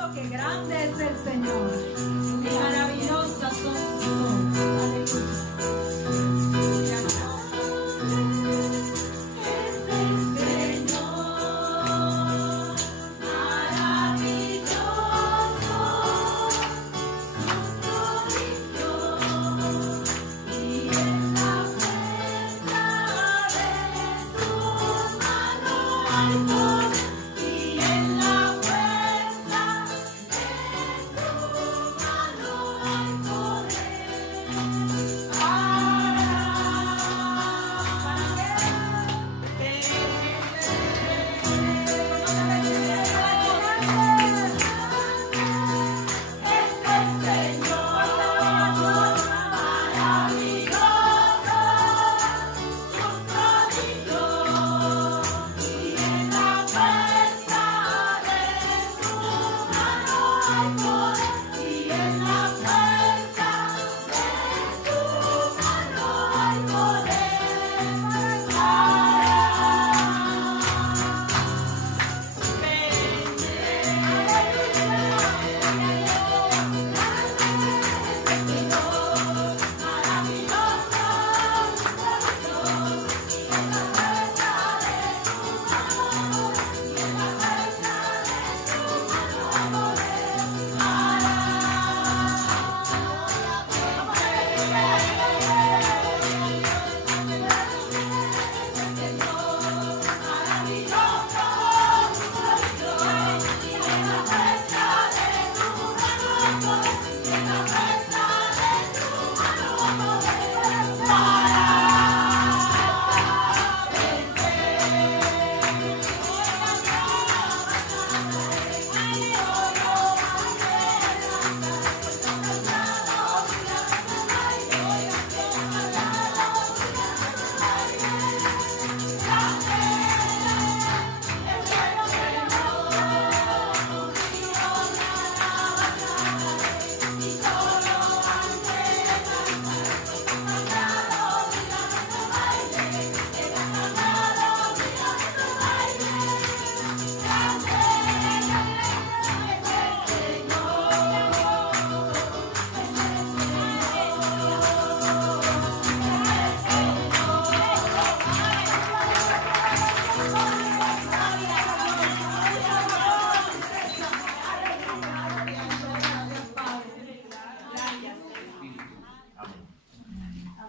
poderoso, qué grande es el Señor. Qué maravillosas son sus obras. Aleluya.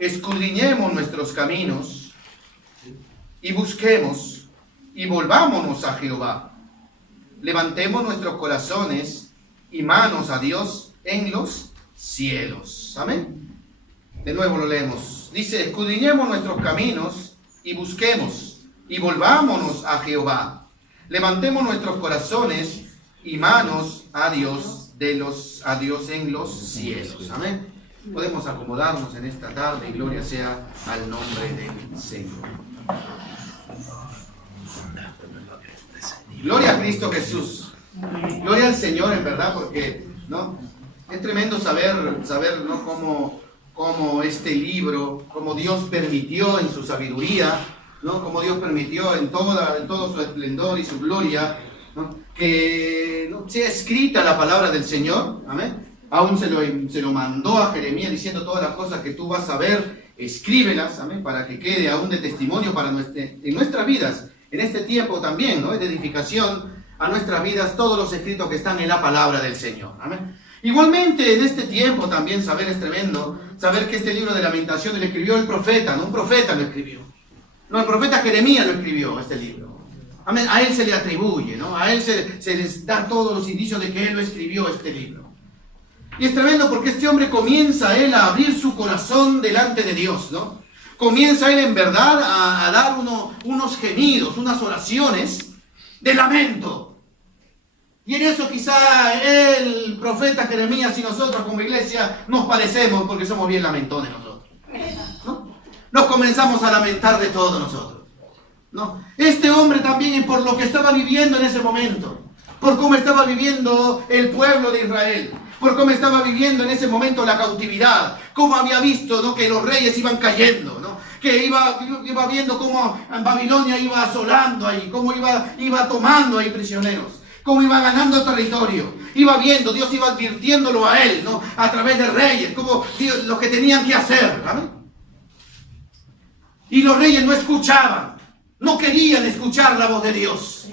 Escudriñemos nuestros caminos y busquemos y volvámonos a Jehová. Levantemos nuestros corazones y manos a Dios en los cielos. Amén. De nuevo lo leemos. Dice, escudriñemos nuestros caminos y busquemos y volvámonos a Jehová. Levantemos nuestros corazones y manos a Dios en los cielos. Amén. Podemos acomodarnos en esta tarde y gloria sea al nombre del Señor. Gloria a Cristo Jesús. Gloria al Señor, en verdad, porque ¿no? Es tremendo saber ¿no? cómo este libro, cómo Dios permitió en su sabiduría, ¿no? Cómo Dios permitió en todo su esplendor y su gloria, ¿no? Que ¿no? sea escrita la palabra del Señor. Amén. Aún se lo mandó a Jeremías diciendo todas las cosas que tú vas a ver, escríbelas, amén, para que quede aún de testimonio en nuestras vidas, en este tiempo también, ¿no? Es de edificación a nuestras vidas todos los escritos que están en la palabra del Señor, amén. Igualmente en este tiempo también saber es tremendo, saber que este libro de Lamentaciones lo escribió el profeta, no un profeta lo escribió, no, el profeta Jeremías lo escribió este libro, amén. A él se le atribuye, ¿no? A él se les da todos los indicios de que él lo escribió este libro. Y es tremendo porque este hombre comienza él a abrir su corazón delante de Dios, ¿no? Comienza él en verdad a dar unos gemidos, unas oraciones de lamento. Y en eso quizá el profeta Jeremías y nosotros como iglesia nos parecemos porque somos bien lamentones nosotros, ¿no? Nos comenzamos a lamentar de todo nosotros, ¿no? Este hombre también por lo que estaba viviendo en ese momento, por cómo estaba viviendo el pueblo de Israel, por cómo estaba viviendo en ese momento la cautividad, cómo había visto, ¿no? que los reyes iban cayendo, ¿no? Que iba viendo cómo Babilonia iba asolando ahí, cómo iba tomando ahí prisioneros. cómo iba ganando territorio. Iba viendo, Dios iba advirtiéndolo a él, ¿no? A través de reyes, como lo que tenían que hacer. ¿Amén? Y los reyes no escuchaban, no querían escuchar la voz de Dios.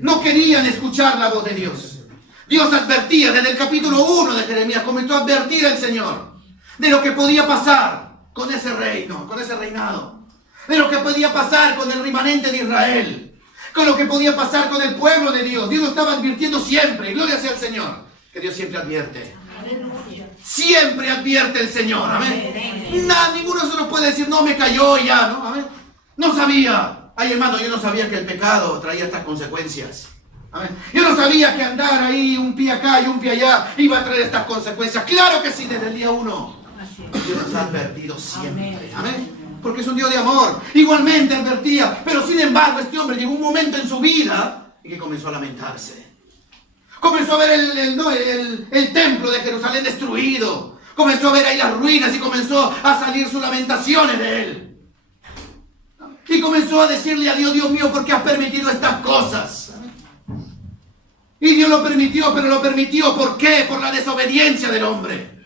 No querían escuchar la voz de Dios. Dios advertía desde el capítulo 1 de Jeremías, comenzó a advertir al Señor de lo que podía pasar con ese reino, con ese reinado, de lo que podía pasar con el remanente de Israel, con lo que podía pasar con el pueblo de Dios. Dios lo estaba advirtiendo siempre, y gloria sea al Señor, que Dios siempre advierte. Siempre advierte el Señor, amén. Ninguno de nosotros puede decir, no, me cayó ya, ¿no? Amén. No sabía. Ay, hermano, yo no sabía que el pecado traía estas consecuencias. Amén. Yo no sabía que andar ahí un pie acá y un pie allá iba a traer estas consecuencias. Claro que sí, desde el día 1. Dios nos ha advertido siempre. Amén. Porque es un Dios de amor. Igualmente advertía. Pero sin embargo, este hombre llegó un momento en su vida en que comenzó a lamentarse. Comenzó a ver el templo de Jerusalén destruido. Comenzó a ver ahí las ruinas y comenzó a salir sus lamentaciones de él. Y comenzó a decirle a Dios, Dios mío, ¿por qué has permitido estas cosas? Y Dios lo permitió, pero lo permitió, ¿por qué? Por la desobediencia del hombre.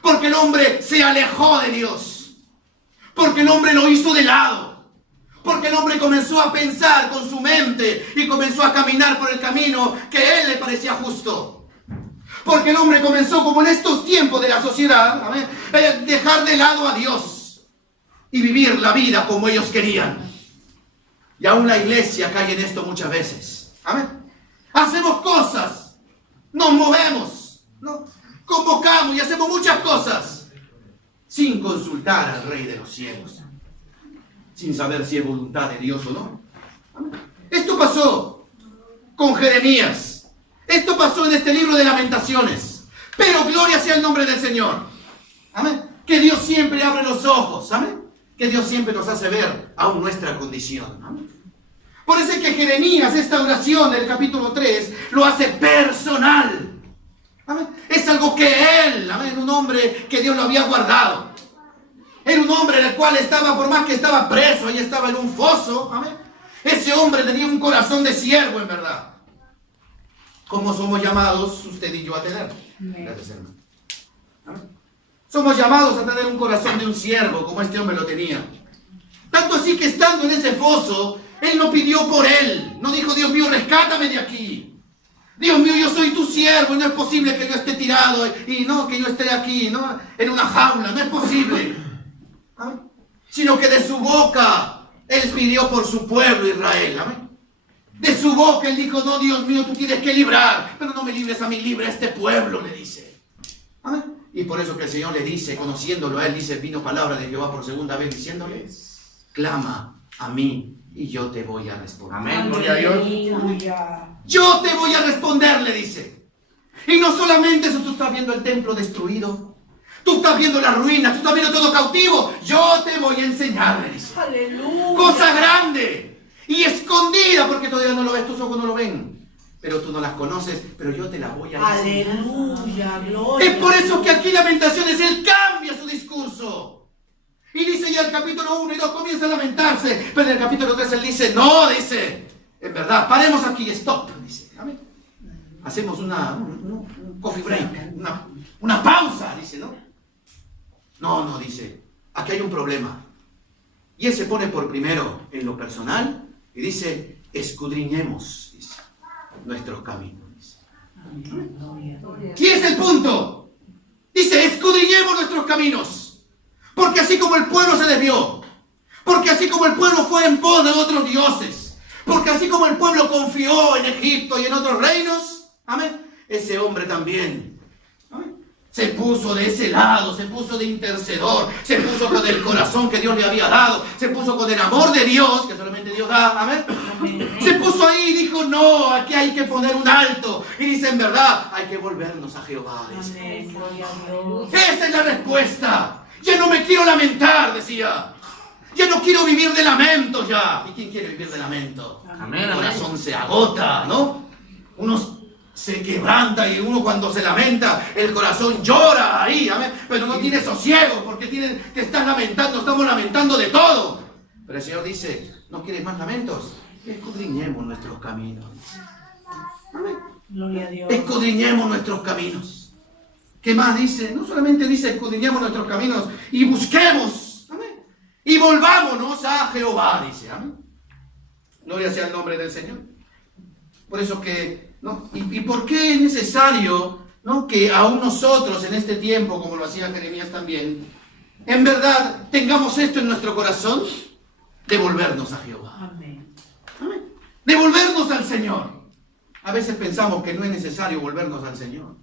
Porque el hombre se alejó de Dios. Porque el hombre lo hizo de lado. Porque el hombre comenzó a pensar con su mente y comenzó a caminar por el camino que a él le parecía justo. Porque el hombre comenzó, como en estos tiempos de la sociedad, ¿amén?, dejar de lado a Dios y vivir la vida como ellos querían. Y aún la iglesia cae en esto muchas veces. Amén. Hacemos cosas, nos movemos, ¿no? Convocamos y hacemos muchas cosas sin consultar al Rey de los cielos, sin saber si es voluntad de Dios o no. Amén. Esto pasó con Jeremías. Esto pasó en este libro de Lamentaciones. Pero gloria sea el nombre del Señor. Amén. Que Dios siempre abre los ojos. Amén. Que Dios siempre nos hace ver aún nuestra condición. Amén. Por eso es que Jeremías, esta oración del capítulo 3, lo hace personal. Amén. Es algo que él, amén, un hombre que Dios lo había guardado. Era un hombre el cual estaba, por más que estaba preso, ahí estaba en un foso. Amén. Ese hombre tenía un corazón de siervo, en verdad. Como somos llamados usted y yo a tener. Gracias, hermano. Amén. Somos llamados a tener un corazón de un siervo, como este hombre lo tenía. Tanto así que estando en ese foso, él no pidió por él. No dijo, Dios mío, rescátame de aquí. Dios mío, yo soy tu siervo y no es posible que yo esté tirado y no, que yo esté aquí, ¿no?, en una jaula. No es posible. ¿Amén? Sino que de su boca él pidió por su pueblo Israel. Amén. De su boca él dijo, no, Dios mío, tú tienes que librar, pero no me libres a mí, libre a este pueblo, le dice. Amén. Y por eso que el Señor le dice, conociéndolo a él, dice, vino palabra de Jehová por segunda vez diciéndole, clama a mí y yo te voy a responder. Amén, gloria a Dios. Yo te voy a responder, le dice. Y no solamente eso, tú estás viendo el templo destruido, tú estás viendo las ruinas, tú estás viendo todo cautivo. Yo te voy a enseñar, le dice. Aleluya. Cosa grande y escondida, porque todavía no lo ves, tus ojos no lo ven. Pero tú no las conoces, pero yo te las voy a enseñar. Aleluya, gloria. Es por eso que aquí Lamentaciones, él cambia su discurso. Y dice ya el capítulo 1 y 2 comienza a lamentarse. Pero en el capítulo 3 él dice, no, dice, en verdad, paremos aquí, stop, dice. Amén. Hacemos un coffee break, una pausa, dice, ¿no? No, dice, aquí hay un problema. Y él se pone por primero en lo personal y dice, escudriñemos, dice, nuestros caminos. Dice. ¿Qué es el punto? Dice, escudriñemos nuestros caminos. Porque así como el pueblo se desvió, porque así como el pueblo fue en pos de otros dioses, porque así como el pueblo confió en Egipto y en otros reinos, amén, ese hombre también, amén, se puso de ese lado, se puso de intercedor, se puso con el corazón que Dios le había dado, se puso con el amor de Dios, que solamente Dios da, amén. Se puso ahí y dijo, no, aquí hay que poner un alto. Y dice, en verdad, hay que volvernos a Jehová. Dice. Esa es la respuesta. Ya no me quiero lamentar, decía. Ya no quiero vivir de lamento ya. ¿Y quién quiere vivir de lamento? Amén, El corazón se agota, ¿no? Uno se quebranta y uno cuando se lamenta, el corazón llora ahí, amén. Pero no tiene sosiego porque te estás lamentando, estamos lamentando de todo. Pero el Señor dice, ¿no quieres más lamentos? Escudriñemos nuestros caminos. Amén. Gloria a Dios. Escudriñemos nuestros caminos. ¿Qué más dice? No solamente dice escudriñemos nuestros caminos y busquemos. Amén. Y volvámonos a Jehová, dice. Amén. Gloria sea el nombre del Señor. Por eso que, ¿no? ¿Y por qué es necesario, ¿no?, que aún nosotros en este tiempo, como lo hacía Jeremías también, en verdad tengamos esto en nuestro corazón? Devolvernos a Jehová. Amén. Amén. Devolvernos al Señor. A veces pensamos que no es necesario volvernos al Señor.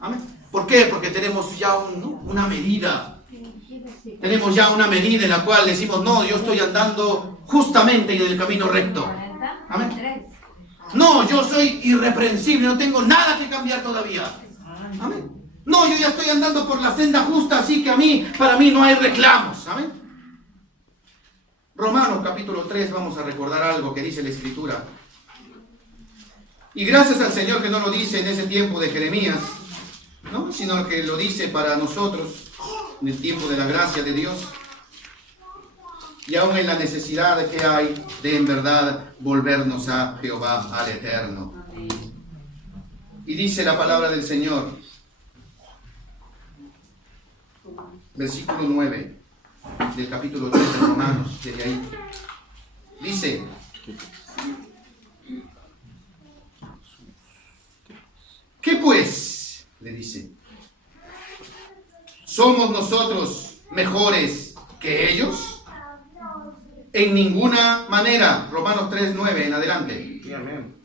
Amén. ¿Por qué? Porque tenemos ya una medida. Tenemos ya una medida en la cual decimos, no, yo estoy andando justamente en el camino recto. Amén. No, yo soy irreprensible, no tengo nada que cambiar todavía. Amén. No, yo ya estoy andando por la senda justa, así que para mí no hay reclamos. Amén. Romanos capítulo 3, vamos a recordar algo que dice la Escritura. Y gracias al Señor que no lo dice en ese tiempo de Jeremías, ¿no?, sino que lo dice para nosotros en el tiempo de la gracia de Dios. Y aún en la necesidad que hay de en verdad volvernos a Jehová, al Eterno. Y dice la palabra del Señor, versículo 9 del capítulo 3 de Romanos, desde ahí. Dice, ¿qué pues? Le dice, ¿somos nosotros mejores que ellos? En ninguna manera. Romanos 3:9 en adelante. Amén.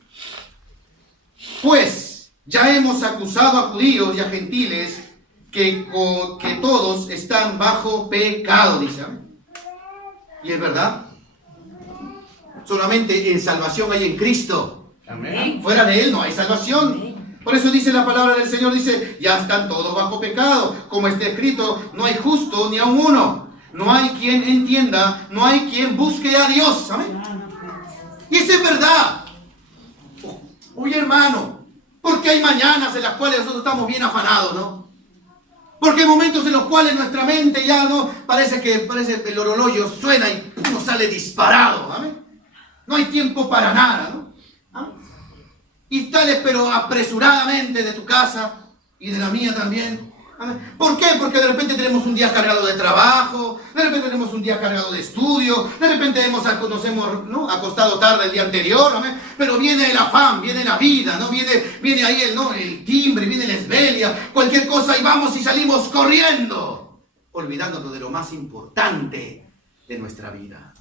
Pues ya hemos acusado a judíos y a gentiles que todos están bajo pecado, dice. Y es verdad. Solamente en salvación hay en Cristo. Amén. Fuera de Él no hay salvación. Por eso dice la palabra del Señor, dice, ya están todos bajo pecado. Como está escrito, no hay justo ni aun uno. No hay quien entienda, no hay quien busque a Dios. Amén. Y eso es verdad. Oye, hermano, porque hay mañanas en las cuales nosotros estamos bien afanados, ¿no? Porque hay momentos en los cuales nuestra mente ya no parece que el orologio suena y uno sale disparado. ¿Amén? No hay tiempo para nada, ¿no? ¿Amén? Y sales pero apresuradamente de tu casa y de la mía también. ¿Amén? ¿Por qué? Porque de repente tenemos un día cargado de trabajo, de repente tenemos un día cargado de estudio, de repente nos hemos, ¿no?, acostado tarde el día anterior, ¿amén? Pero viene el afán, viene la vida, ¿no? Viene ahí el timbre, viene la esbelia, cualquier cosa y vamos y salimos corriendo, olvidándonos de lo más importante de nuestra vida,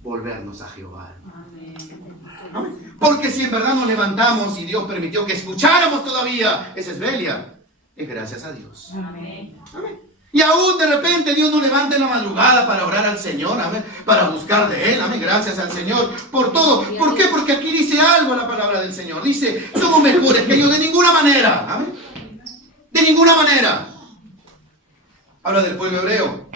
volvernos a Jehová. Amén. Porque si en verdad nos levantamos y Dios permitió que escucháramos todavía esa esbelia, es gracias a Dios. Amén. Amén. Y aún de repente Dios nos levanta en la madrugada para orar al Señor, amén, para buscar de Él, amén, gracias al Señor por todo. ¿Por qué? Porque aquí dice algo la palabra del Señor. Dice, somos mejores que ellos de ninguna manera, amén. De ninguna manera. Habla del pueblo hebreo.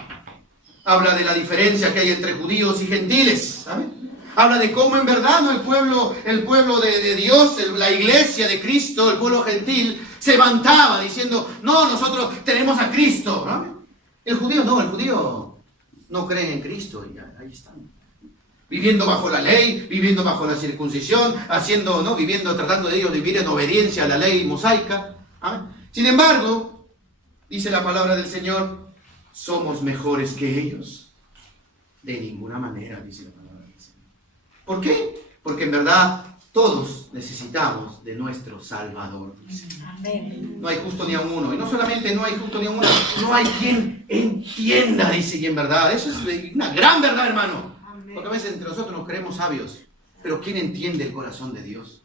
Habla de la diferencia que hay entre judíos y gentiles, amén. Habla de cómo en verdad, ¿no?, el pueblo de Dios, la iglesia de Cristo, el pueblo gentil, se levantaba diciendo, no, nosotros tenemos a Cristo, ¿no? El judío no cree en Cristo, y ahí están. Viviendo bajo la ley, viviendo bajo la circuncisión, tratando de ellos vivir en obediencia a la ley mosaica. ¿Amén? Sin embargo, dice la palabra del Señor, ¿somos mejores que ellos? De ninguna manera, dice la palabra del Señor. ¿Por qué? Porque en verdad todos necesitamos de nuestro Salvador. Dice. Amén. No hay justo ni a uno. Y no solamente no hay justo ni a uno, no hay quien entienda, dice, y en verdad. Eso es una gran verdad, hermano. Porque a veces entre nosotros nos creemos sabios. Pero ¿quién entiende el corazón de Dios?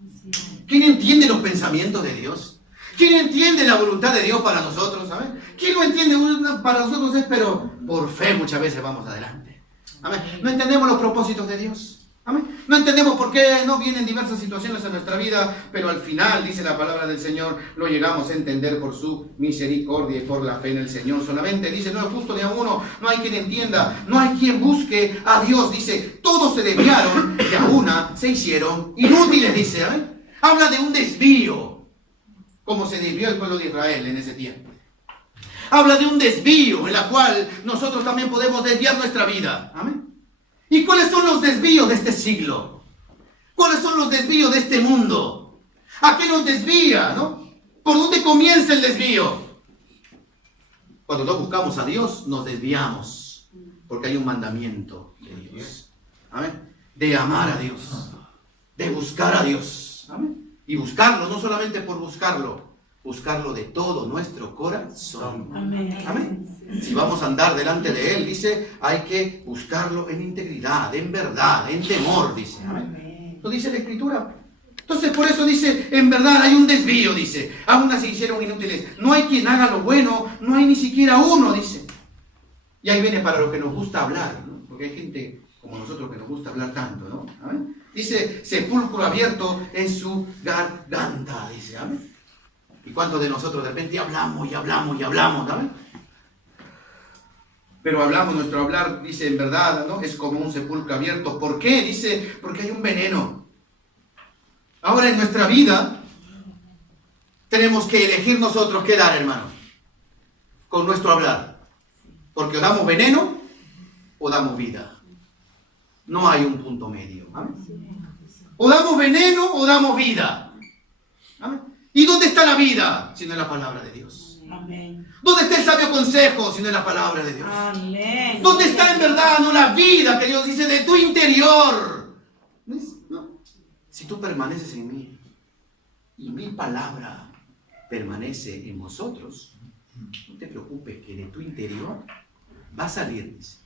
¿Quién entiende los pensamientos de Dios? ¿Quién entiende la voluntad de Dios para nosotros? ¿Saben? ¿Quién lo entiende? Para nosotros es, pero por fe muchas veces vamos adelante. Amén. No entendemos los propósitos de Dios. Amén. No entendemos por qué no vienen diversas situaciones en nuestra vida, pero al final, dice la palabra del Señor, lo llegamos a entender por su misericordia y por la fe en el Señor. Solamente dice, no es justo ni a uno, no hay quien entienda, no hay quien busque a Dios. Dice, todos se desviaron y a una se hicieron inútiles, dice. ¿Amén? Habla de un desvío, como se desvió el pueblo de Israel en ese tiempo. Habla de un desvío en la cual nosotros también podemos desviar nuestra vida. Amén. ¿Y cuáles son los desvíos de este siglo? ¿Cuáles son los desvíos de este mundo? ¿A qué nos desvía, no? ¿Por dónde comienza el desvío? Cuando no buscamos a Dios, nos desviamos. Porque hay un mandamiento de Dios. ¿Amén? De amar a Dios. De buscar a Dios. ¿Amén? Y buscarlo, no solamente por buscarlo de todo nuestro corazón. Amén. Amén. Si vamos a andar delante de Él, dice, hay que buscarlo en integridad, en verdad, en temor, dice. Amén. Lo dice la Escritura. Entonces, por eso dice, en verdad hay un desvío, dice. Aún así hicieron inútiles. No hay quien haga lo bueno, no hay ni siquiera uno, dice. Y ahí viene para lo que nos gusta hablar, ¿no? Porque hay gente como nosotros que nos gusta hablar tanto, ¿no? ¿Amén? Dice, sepulcro abierto en su garganta, dice. ¿Amén? ¿Y cuántos de nosotros de repente hablamos y hablamos y hablamos, ¿amén? Pero hablamos, nuestro hablar, dice, en verdad, ¿no? Es como un sepulcro abierto. ¿Por qué? Dice, porque hay un veneno. Ahora en nuestra vida tenemos que elegir nosotros qué dar, hermano, con nuestro hablar. Porque o damos veneno o damos vida. No hay un punto medio. ¿Amén? O damos veneno o damos vida. ¿Amén? ¿Y dónde está la vida? Si no es la palabra de Dios. Amén. ¿Dónde está el sabio consejo si no es la palabra de Dios? Amén. ¿Dónde está en verdad, no, la vida que Dios dice de tu interior? ¿No? Si tú permaneces en mí y mi palabra permanece en vosotros, no te preocupes que de tu interior va a salir, dice,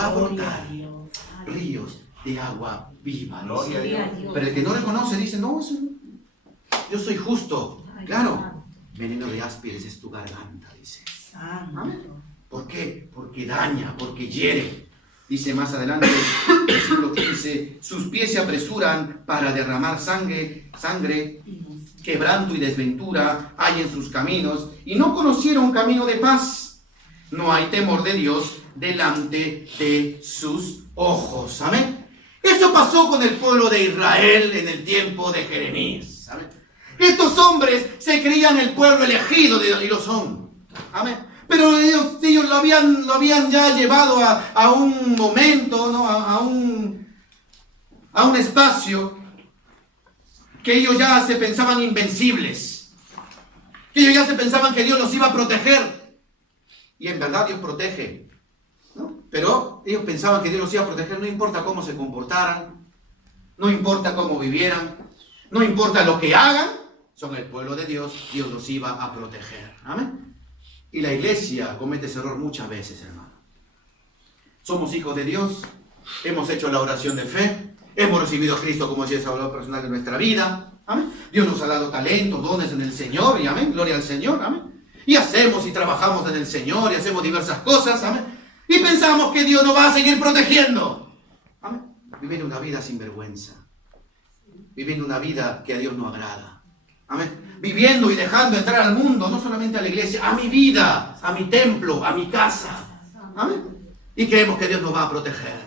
va a brotar ríos de agua viva. Dice. Pero el que no le conoce dice, no, yo soy justo. Claro, veneno de áspides es tu garganta, dice. ¿Amén? ¿Por qué? Porque daña, porque hiere. Dice más adelante, versículo 15, sus pies se apresuran para derramar sangre, quebranto y desventura hay en sus caminos, y no conocieron camino de paz. No hay temor de Dios delante de sus ojos. ¿Amén? Eso pasó con el pueblo de Israel en el tiempo de Jeremías. ¿Amén? Estos hombres se creían el pueblo elegido de Dios, y lo son. Amén. Pero ellos lo habían ya llevado a un momento, ¿no? a un espacio que ellos ya se pensaban invencibles. Que ellos ya se pensaban que Dios los iba a proteger. Y en verdad Dios protege, ¿no? Pero ellos pensaban que Dios los iba a proteger, no importa cómo se comportaran, no importa cómo vivieran, no importa lo que hagan, son el pueblo de Dios, Dios los iba a proteger. Amén. Y la iglesia comete ese error muchas veces, hermano. Somos hijos de Dios, hemos hecho la oración de fe, hemos recibido a Cristo como si es Salvador personal de nuestra vida. Amén. Dios nos ha dado talentos, dones en el Señor, y amén, gloria al Señor, amén. Y hacemos y trabajamos en el Señor y hacemos diversas cosas, amén. Y pensamos que Dios nos va a seguir protegiendo. Amén. Viviendo una vida sin vergüenza. Viviendo una vida que a Dios no agrada. Amén. Viviendo y dejando entrar al mundo, no solamente a la iglesia, a mi vida, a mi templo, a mi casa. Amén. Y creemos que Dios nos va a proteger.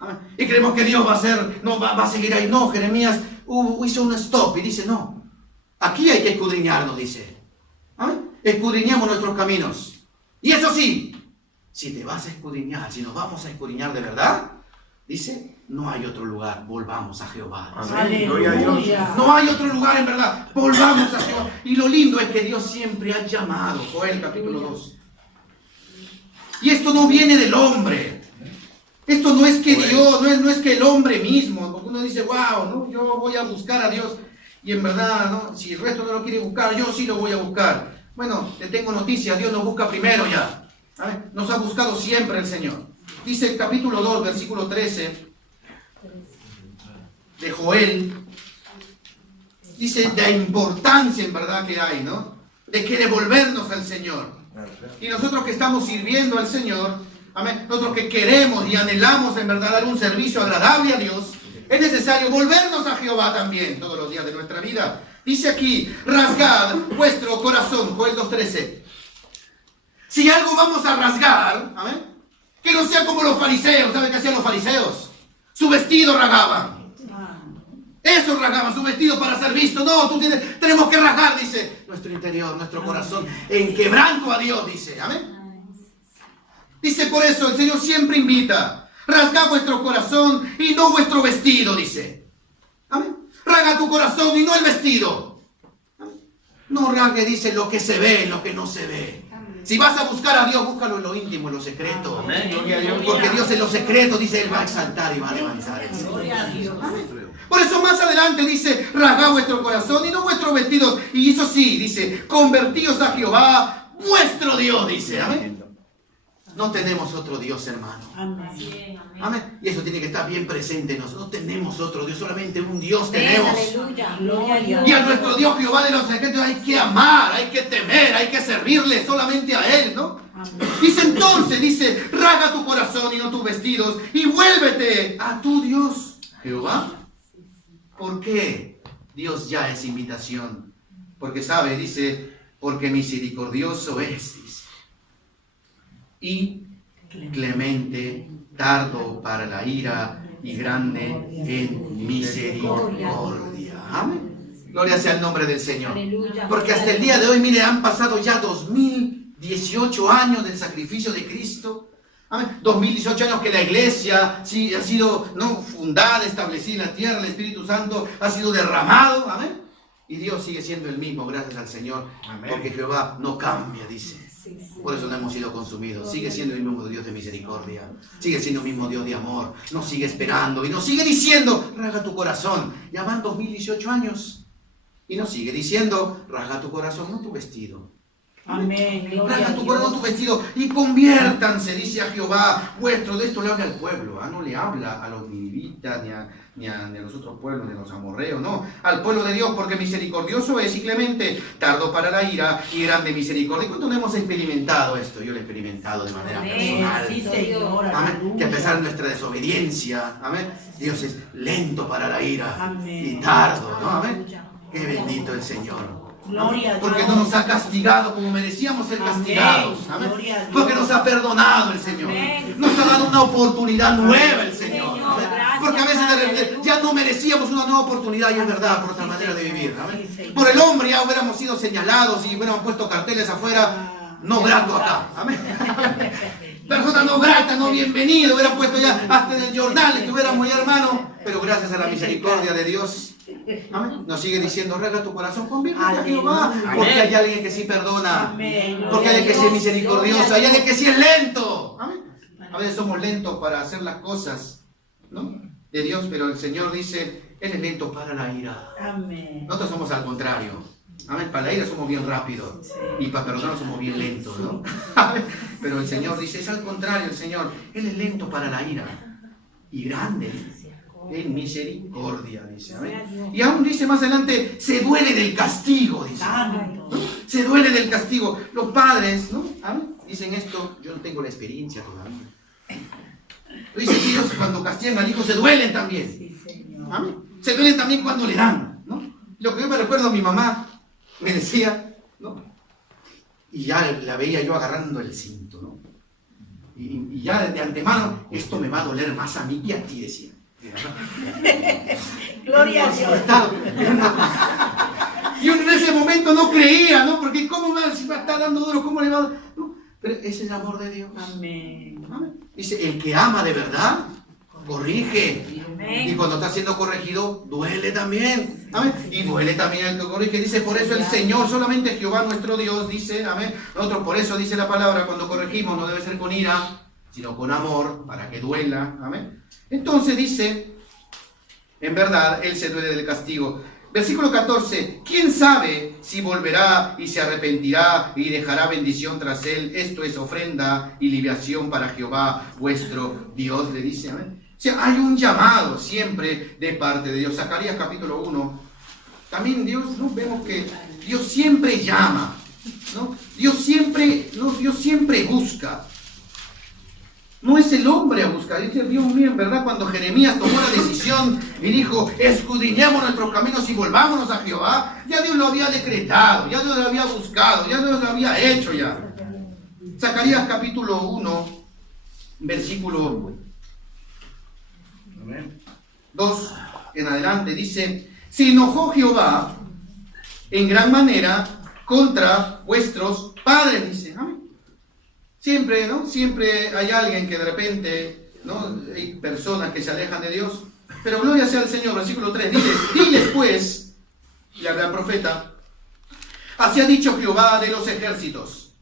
Amén. Y creemos que Dios va a seguir ahí. No, Jeremías hizo un stop y dice, no. Aquí hay que escudriñarnos, dice. Amén. Escudriñemos nuestros caminos. Y eso sí, si te vas a escudriñar, si nos vamos a escudriñar de verdad, dice, no hay otro lugar, volvamos a Jehová. Aleluya. No hay otro lugar en verdad, volvamos a Jehová. Y lo lindo es que Dios siempre ha llamado. Joel capítulo 2. Y esto no viene del hombre. Esto no es que Dios, no es que el hombre mismo, porque uno dice, wow, ¿no? Yo voy a buscar a Dios. Y en verdad, ¿no? Si el resto no lo quiere buscar, yo sí lo voy a buscar. Bueno, te tengo noticias, Dios nos busca primero ya. ¿Sabe? Nos ha buscado siempre el Señor. Dice el capítulo 2, versículo 13 de Joel. Dice de la importancia en verdad que hay, ¿no? De que devolvernos al Señor. Y nosotros que estamos sirviendo al Señor, amén, nosotros que queremos y anhelamos en verdad dar un servicio agradable a Dios, es necesario volvernos a Jehová también todos los días de nuestra vida. Dice aquí, rasgad vuestro corazón, Joel 2:13. Si algo vamos a rasgar, amén, que no sea como los fariseos. ¿Saben qué hacían los fariseos? Su vestido rasgaban. Eso rasgaban, su vestido para ser visto. No, tenemos que rasgar, dice, nuestro interior, nuestro corazón, en quebranto a Dios, dice, amén. Dice, por eso el Señor siempre invita, rasgad vuestro corazón y no vuestro vestido, dice. Amén. Rasga tu corazón y no el vestido. No rasgue, dice, lo que se ve, lo que no se ve. Si vas a buscar a Dios, búscalo en lo íntimo, en lo secreto. Porque Dios en lo secreto, dice, Él va a exaltar y va a levantar el Señor. Por eso más adelante dice, rasgad vuestro corazón y no vuestros vestidos. Y eso sí, dice, convertíos a Jehová, vuestro Dios, dice. Amén. No tenemos otro Dios, hermano. Amén. Amén. Y eso tiene que estar bien presente. Nosotros no tenemos otro Dios, solamente un Dios tenemos. Aleluya. Y a nuestro Dios Jehová de los secretos hay que amar, hay que temer, hay que servirle solamente a Él, ¿no? Dice entonces, dice, rasga tu corazón y no tus vestidos y vuélvete a tu Dios Jehová. ¿Por qué? Dios ya es invitación. Porque sabe, dice, porque misericordioso es, dice. Y clemente, tardo para la ira y grande en misericordia. Amén. Gloria sea el nombre del Señor. Porque hasta el día de hoy, mire, han pasado ya 2018 años del sacrificio de Cristo. Amén. 2018 años que la iglesia sí ha sido fundada, establecida en la tierra, el Espíritu Santo ha sido derramado. Amén. Y Dios sigue siendo el mismo, gracias al Señor. Amén. Porque Jehová no cambia, dice. Por eso no hemos sido consumidos. Sigue siendo el mismo Dios de misericordia. Sigue siendo el mismo Dios de amor. Nos sigue esperando y nos sigue diciendo, rasga tu corazón. Ya van 2018 años. Y nos sigue diciendo, rasga tu corazón, no tu vestido. Amén. Rasga tu corazón, tu vestido. Y conviértanse, dice a Jehová vuestro. De esto le habla al pueblo. No le habla a los ninivitas, ni a los otros pueblos, ni a los amorreos, no. Al pueblo de Dios, porque misericordioso es y clemente, tardo para la ira y grande misericordia. ¿Cuánto no hemos experimentado esto? Yo lo he experimentado de manera personal. Sí, Señor. Amén. Que a pesar de nuestra desobediencia, amén, Dios es lento para la ira. Amén. Y tardo, ¿no? Amén. Qué bendito el Señor. Gloria a Dios. Porque no nos ha castigado como merecíamos ser castigados. Amén. Porque nos ha perdonado el Señor. Nos ha dado una oportunidad nueva el Señor. Amén. Porque a veces de repente ya no merecíamos una nueva oportunidad y es verdad por otra manera de vivir. Amén. Por el hombre ya hubiéramos sido señalados y hubiéramos puesto carteles afuera, no grato acá. Amén. Persona no grata, no bienvenido, hubieran puesto ya hasta en el jornal, estuviéramos ya hermano. Pero gracias a la misericordia de Dios, amén, nos sigue diciendo, rasga tu corazón, conviértete a Jehová. Porque hay alguien que sí perdona. Porque hay alguien que sí es misericordioso. Hay alguien que sí es lento. Amén. A veces somos lentos para hacer las cosas, ¿no?, de Dios, pero el Señor dice, Él es lento para la ira. Amén. Nosotros somos al contrario. Amén. Para la ira somos bien rápidos y para perdonar somos bien lentos, ¿no? Pero el Señor dice, es al contrario el Señor. Él es lento para la ira y grande en misericordia, dice. Amén. Y aún dice más adelante, se duele del castigo, dice. ¿No? Se duele del castigo. Los padres, ¿no? Amén, dicen esto, yo no tengo la experiencia todavía. Dice que ellos cuando castigan al hijo se duelen también. Amén. Se duelen también cuando le dan, ¿no? Lo que yo me recuerdo a mi mamá, me decía, ¿no? Y ya la veía yo agarrando el cinto, ¿no? Y ya de antemano, esto me va a doler más a mí que a ti, decía. Gloria a Dios. Y uno en ese momento no creía, ¿no? Porque ¿cómo si me está dando duro? ¿Cómo le va a dar? No, pero ese es el amor de Dios. Amén. Amén. Dice, el que ama de verdad, corrige. Y cuando está siendo corregido, duele también. Amén. Y duele también el que corrige. Dice, por eso el Señor, solamente Jehová nuestro Dios, dice, amén. Nosotros por eso dice la palabra, cuando corregimos no debe ser con ira, sino con amor, para que duela. Amén. Entonces dice, en verdad, Él se duele del castigo. Versículo 14, ¿quién sabe si volverá y se arrepentirá y dejará bendición tras Él? Esto es ofrenda y libación para Jehová vuestro Dios, le dice, amén. O sea, hay un llamado siempre de parte de Dios. Zacarías capítulo 1. También Dios, ¿no? Vemos que Dios siempre llama, ¿no? Dios siempre busca. No es el hombre a buscar. Dice Dios mío, en verdad, cuando Jeremías tomó la decisión y dijo, escudriñemos nuestros caminos y volvámonos a Jehová, ya Dios lo había decretado, ya Dios lo había buscado, ya Dios lo había hecho ya. Zacarías capítulo 1, versículo 2 en adelante, dice, se enojó Jehová en gran manera contra vuestros padres, dice, amén. Siempre hay alguien que de repente, ¿no? Hay personas que se alejan de Dios, Pero gloria sea al Señor, versículo 3, diles pues, y habla el profeta, así ha dicho Jehová de los ejércitos.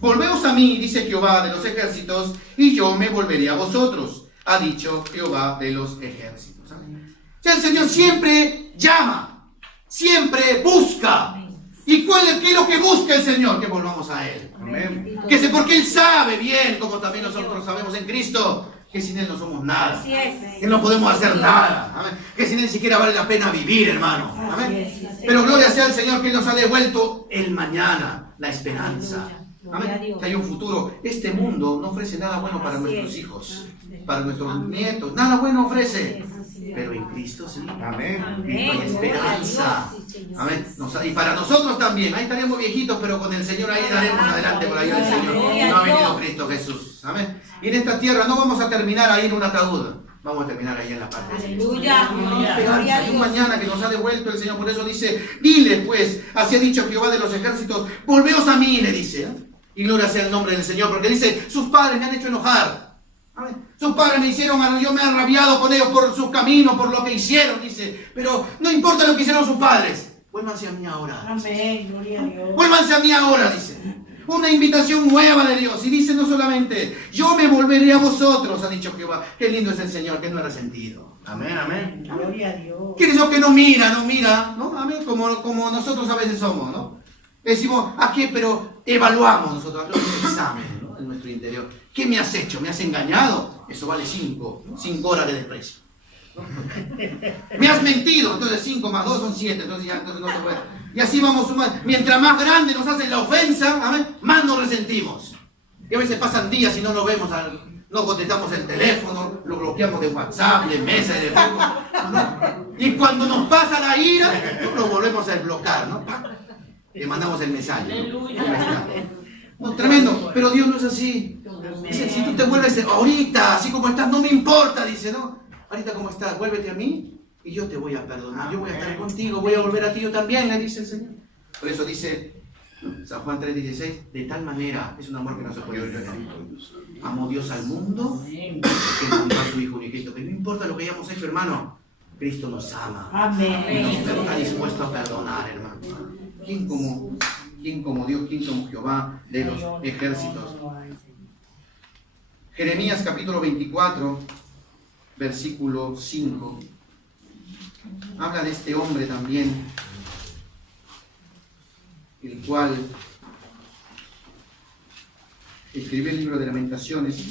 Volveos a mí, dice Jehová de los ejércitos, y yo me volveré a vosotros, ha dicho Jehová de los ejércitos. ¿Saben? O sea, el Señor siempre llama, siempre busca. ¿Y qué es lo que busca el Señor? Que volvamos a Él. Amén. Porque Él sabe bien, como también nosotros sabemos en Cristo, que sin Él no somos nada. Así es. Que no podemos hacer nada. Amén. Que sin Él siquiera vale la pena vivir, hermano. Amén. Pero gloria sea al Señor que Él nos ha devuelto el mañana, la esperanza. Amén. Que hay un futuro. Este mundo no ofrece nada bueno para nuestros hijos, para nuestros nietos. Nada bueno ofrece. Pero en Cristo sí. Amén. Hay esperanza. Amén. Y para nosotros también. Ahí estaremos viejitos, pero con el Señor ahí daremos adelante por la ayuda del Señor. No ha venido Cristo Jesús. Amén. Y en esta tierra no vamos a terminar ahí en un ataúd. Vamos a terminar ahí en la parte de Dios. Hay un mañana que nos ha devuelto el Señor. Por eso dice, dile pues, así ha dicho Jehová de los ejércitos, volveos a mí, le dice. Y gloria sea el nombre del Señor, porque dice, sus padres me han hecho enojar. Amén. Sus padres me hicieron, yo me he arrabiado con ellos por sus caminos, por lo que hicieron, dice. Pero no importa lo que hicieron sus padres. Vuélvanse a mí ahora. Amén, gloria a Dios. Vuélvanse a mí ahora, dice. Una invitación nueva de Dios. Y dice no solamente, yo me volveré a vosotros, ha dicho Jehová. Qué lindo es el Señor, que no es resentido. Amén, amén. Gloria a Dios. ¿Quién es lo que no mira, ¿no? Amén, como nosotros a veces somos, ¿no? Decimos, aquí, pero evaluamos nosotros, los exámenes, ¿no? En nuestro interior. ¿Qué me has hecho? ¿Me has engañado? Eso vale 5 horas de desprecio. ¿No? Me has mentido, entonces 5 más 2 son 7, entonces no se puede. Y así vamos sumando. Mientras más grande nos hacen la ofensa, ¿amén? Más nos resentimos. Y a veces pasan días y no nos vemos, no contestamos el teléfono, lo bloqueamos de WhatsApp, de Mesa, de Facebook, ¿no? Y cuando nos pasa la ira, lo volvemos a desbloquear, ¿no? Le mandamos el mensaje, ¿no? No, tremendo, pero Dios no es así. Dice, si tú te vuelves ahorita, así como estás, no me importa, dice, ¿no? Ahorita como estás, vuélvete a mí y yo te voy a perdonar. Yo voy a estar contigo, voy a volver a ti yo también, le dice el Señor. Por eso dice San Juan 3:16, de tal manera, es un amor que no se puede olvidar. Amó Dios al mundo, que mandó a su Hijo unigenito. Que no importa lo que hayamos hecho, hermano, Cristo nos ama. Amén. Y nos está dispuesto a perdonar, hermano. ¿Quién como Dios, quién como Jehová de los ejércitos? Jeremías capítulo 24, versículo 5. Habla de este hombre también, el cual escribió el libro de Lamentaciones.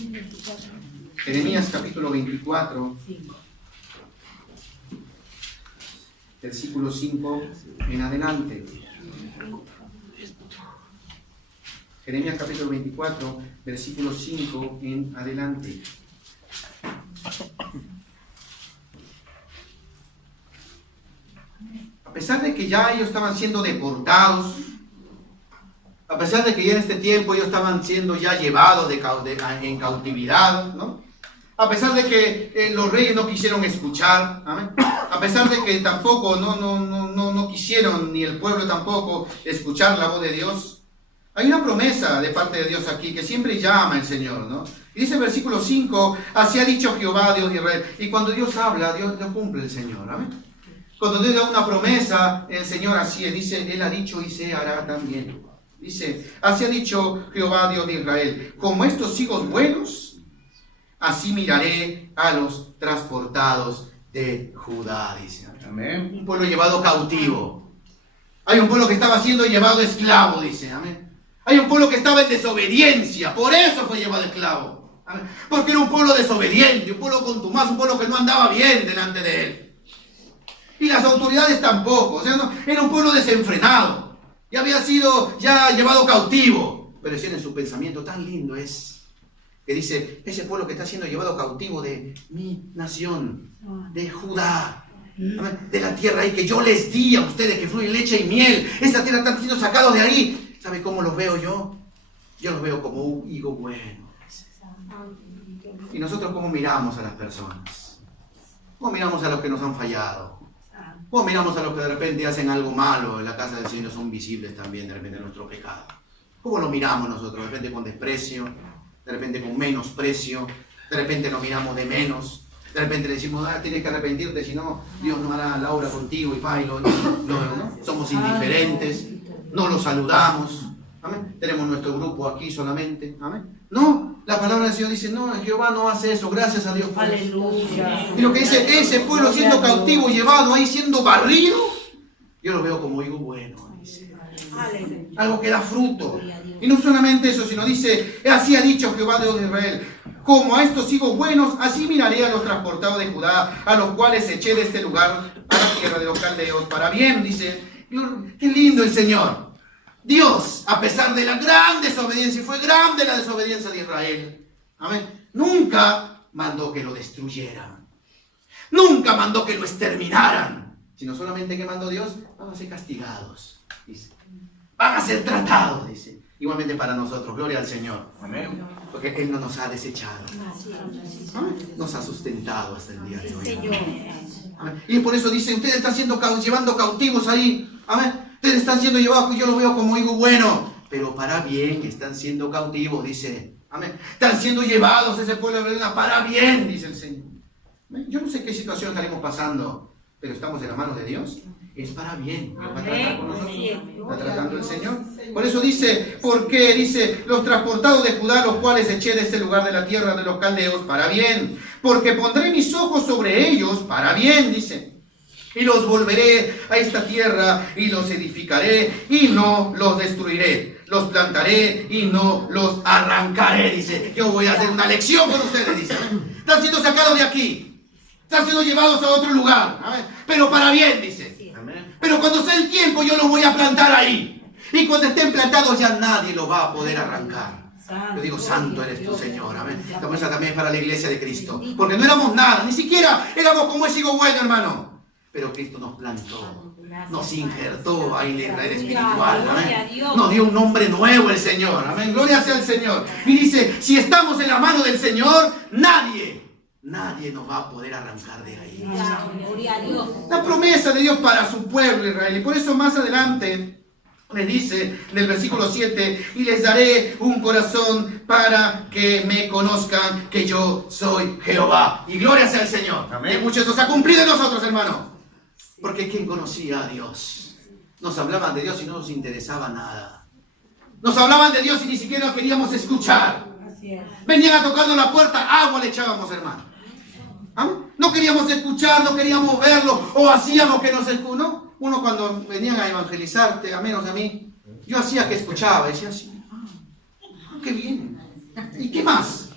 Jeremías capítulo 24, versículo 5 en adelante. Jeremías capítulo 24, versículo 5 en adelante. A pesar de que ya ellos estaban siendo deportados, a pesar de que ya en este tiempo ellos estaban siendo ya llevados en cautividad, ¿no? A pesar de que los reyes no quisieron escuchar, ¿amén? A pesar de que tampoco no quisieron, ni el pueblo tampoco, escuchar la voz de Dios, hay una promesa de parte de Dios aquí que siempre llama el Señor, ¿no? Y dice el versículo 5, así ha dicho Jehová, Dios de Israel. Y cuando Dios habla, Dios lo cumple el Señor, ¿amén? Cuando Dios da una promesa, el Señor así es, dice, Él ha dicho y se hará también. Dice, así ha dicho Jehová, Dios de Israel, como estos hijos buenos, así miraré a los transportados de Judá, dice. Amén. Un pueblo llevado cautivo. Hay un pueblo que estaba siendo llevado esclavo, dice. Amén. Hay un pueblo que estaba en desobediencia, por eso fue llevado esclavo. Amén. Porque era un pueblo desobediente, un pueblo contumaz, un pueblo que no andaba bien delante de él. Y las autoridades tampoco, o sea, no, era un pueblo desenfrenado. Y había sido ya llevado cautivo. Pero decían en su pensamiento, tan lindo es, que dice, ese pueblo que está siendo llevado cautivo de mi nación, de Judá, de la tierra ahí que yo les di a ustedes, que fluye leche y miel, esa tierra están siendo sacados de ahí. ¿Sabe cómo los veo yo? Yo los veo como un higo bueno. ¿Y nosotros cómo miramos a las personas? ¿Cómo miramos a los que nos han fallado? ¿Cómo miramos a los que de repente hacen algo malo en la casa del Señor? Son visibles también de repente nuestro pecado. ¿Cómo lo miramos nosotros? De repente con desprecio, de repente con menosprecio, de repente nos miramos de menos. De repente le decimos, tienes que arrepentirte, si no, Dios no hará la obra contigo y ¿no? Somos indiferentes, no lo saludamos. ¿Amén? Tenemos nuestro grupo aquí solamente. ¿Amén? No, la palabra del Señor dice, no, Jehová no hace eso, gracias a Dios por eso. Aleluya. Y lo que dice, ese pueblo siendo cautivo, llevado ahí, siendo barrido, yo lo veo como higo bueno, dice. Algo que da fruto. Y no solamente eso, sino dice, así ha dicho Jehová Dios de Israel, como a estos higos buenos, así miraré a los transportados de Judá, a los cuales eché de este lugar a la tierra de los caldeos para bien, dice. Qué lindo el Señor. Dios, a pesar de la gran desobediencia, y fue grande la desobediencia de Israel, amén, nunca mandó que lo destruyeran, nunca mandó que lo exterminaran, sino solamente que mandó Dios, van a ser castigados, dice, van a ser tratados, dice. Igualmente para nosotros, gloria al Señor, amén, porque Él no nos ha desechado, amén, nos ha sustentado hasta el día de hoy, amén. Y por eso dice, ustedes están llevando cautivos ahí, amén. Ustedes están siendo llevados, yo los veo como higo bueno, pero para bien están siendo cautivos, dice. Amén. Están siendo llevados ese pueblo de Belén para bien, dice el Señor. Yo no sé qué situación estaremos pasando, pero estamos en las manos de Dios. Es para bien. ¿Lo va a tratar con nosotros? ¿Está tratando el Señor? Por eso dice, porque dice, los transportados de Judá, los cuales eché de este lugar de la tierra de los caldeos, para bien. Porque pondré mis ojos sobre ellos, para bien, dice. Y los volveré a esta tierra y los edificaré y no los destruiré. Los plantaré y no los arrancaré, dice. Yo voy a hacer una lección por ustedes, dice. Están siendo sacados de aquí. Están siendo llevados a otro lugar. Pero para bien, dice. Pero cuando sea el tiempo yo los voy a plantar ahí. Y cuando estén plantados ya nadie los va a poder arrancar. Yo digo, santo eres tu Señor. Amén. Esta promesa también es para la iglesia de Cristo. Porque no éramos nada. Ni siquiera éramos como ese higo bueno, hermano. Pero Cristo nos plantó, nos injertó ahí en la Israel espiritual, amén. Nos dio un nombre nuevo el Señor, amén. Gloria sea al Señor. Y dice, si estamos en la mano del Señor, nadie nos va a poder arrancar de ahí. La promesa de Dios para su pueblo Israel. Y por eso más adelante le dice en el versículo 7, y les daré un corazón para que me conozcan que yo soy Jehová. Y gloria sea al Señor. Amén. Y mucho eso se ha cumplido en nosotros, hermano. Porque ¿quién conocía a Dios? Nos hablaban de Dios y no nos interesaba nada. Nos hablaban de Dios y ni siquiera queríamos escuchar. Venían a tocarnos la puerta, agua le echábamos, hermano. ¿Ah? No queríamos escuchar, no queríamos verlo, o hacíamos que nos escucharan. ¿No? Uno cuando venían a evangelizarte, a menos a mí, yo hacía que escuchaba, decía así, qué bien. ¿Y qué más?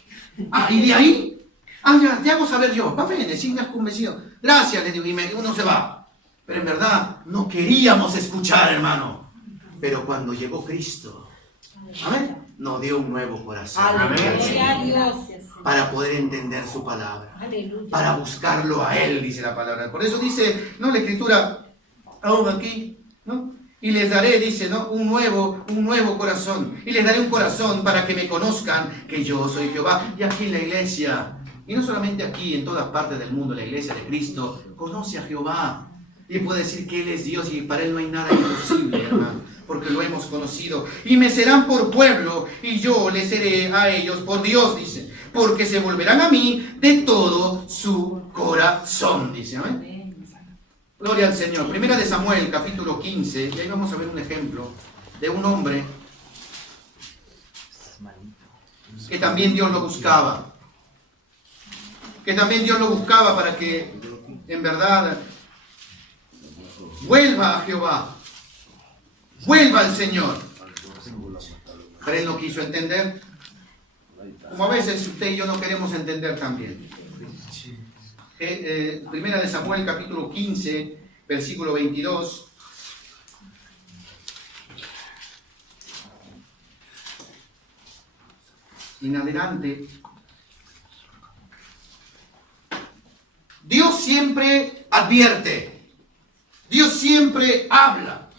Y de ahí, ya te hago saber yo, va bien, sí me has convencido. Gracias, le digo, y uno se va. Pero en verdad no queríamos escuchar, hermano. Pero cuando llegó Cristo, amén, nos dio un nuevo corazón. Para poder entender su palabra. Para buscarlo a Él, dice la palabra. Por eso dice, ¿no? La Escritura, aún aquí, ¿no? Y les daré, dice, ¿no? Un nuevo corazón. Y les daré un corazón para que me conozcan que yo soy Jehová. Y aquí en la iglesia, y no solamente aquí, en todas partes del mundo, la iglesia de Cristo conoce a Jehová. Y puede decir que Él es Dios y para Él no hay nada imposible, hermano, porque lo hemos conocido. Y me serán por pueblo y yo les seré a ellos por Dios, dice, porque se volverán a mí de todo su corazón, dice. ¿Amén? Gloria al Señor. Primera de Samuel, capítulo 15, y ahí vamos a ver un ejemplo de un hombre que también Dios lo buscaba. Que también Dios lo buscaba para que en verdad vuelva a Jehová, vuelva al Señor. Pero él no quiso entender, como a veces usted y yo no queremos entender también. Primera de Samuel, capítulo 15, versículo 22. En adelante, Dios siempre advierte. Dios siempre habla.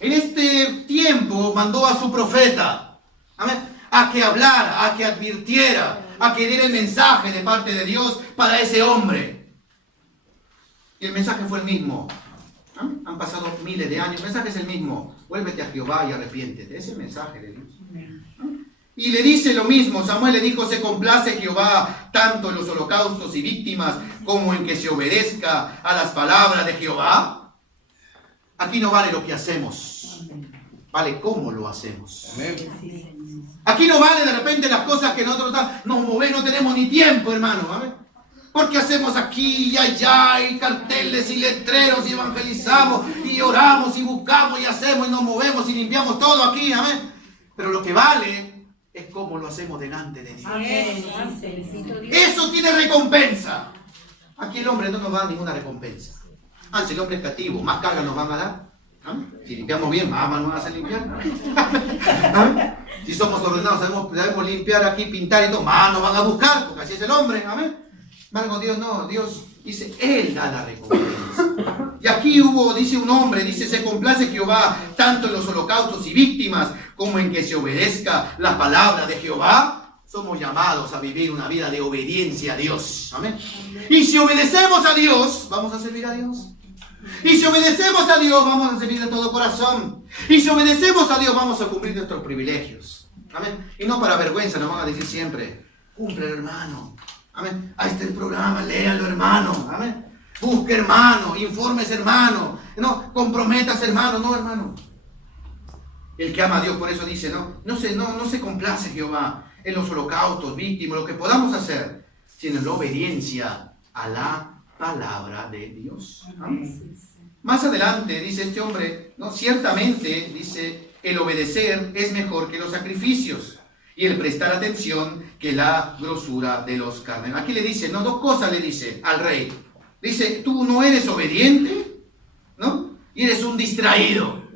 En este tiempo mandó a su profeta, amén, a que hablara, a que advirtiera, a que diera el mensaje de parte de Dios para ese hombre. Y el mensaje fue el mismo. ¿Amén? Han pasado miles de años, el mensaje es el mismo. Vuélvete a Jehová y arrepiéntete. Ese es el mensaje de Dios. ¿Amén? Y le dice lo mismo. Samuel le dijo, se complace Jehová tanto en los holocaustos y víctimas como en que se obedezca a las palabras de Jehová. Aquí no vale lo que hacemos, vale cómo lo hacemos. Aquí no vale de repente las cosas que nosotros nos movemos, no tenemos ni tiempo, hermano. ¿Vale? Porque hacemos aquí y allá y carteles y letreros y evangelizamos y oramos y buscamos y hacemos y nos movemos y limpiamos todo aquí. ¿Amén? Pero lo que vale es cómo lo hacemos delante de Dios. Eso tiene recompensa. Aquí el hombre no nos da ninguna recompensa. Si el hombre es cativo, más carga nos van a dar. Si limpiamos bien, más nos van a hacer limpiar. Si somos ordenados, sabemos limpiar aquí, pintar y todo, más nos van a buscar, porque así es el hombre. Amén. Embargo, Dios no, Dios dice, Él da la recompensa. Y aquí dice un hombre, dice, se complace Jehová tanto en los holocaustos y víctimas como en que se obedezca la palabra de Jehová. Somos llamados a vivir una vida de obediencia a Dios. Amén. Y si obedecemos a Dios, vamos a servir a Dios. Y si obedecemos a Dios, vamos a servir de todo corazón. Y si obedecemos a Dios, vamos a cumplir nuestros privilegios. Amén. Y no para vergüenza, nos van a decir siempre, cumple, hermano. Amén. Ahí está el programa, léalo, hermano. Amén. Busque, hermano. Informes, hermano. No, comprometas, hermano. No, hermano. El que ama a Dios, por eso dice, no se complace Jehová en los holocaustos, víctimas, lo que podamos hacer, sino en la obediencia a la palabra de Dios. Amén. Más adelante dice este hombre, ciertamente, dice, el obedecer es mejor que los sacrificios y el prestar atención que la grosura de los carneros. Aquí le dice, dos cosas le dice al rey. Dice, tú no eres obediente, ¿no? Y eres un distraído.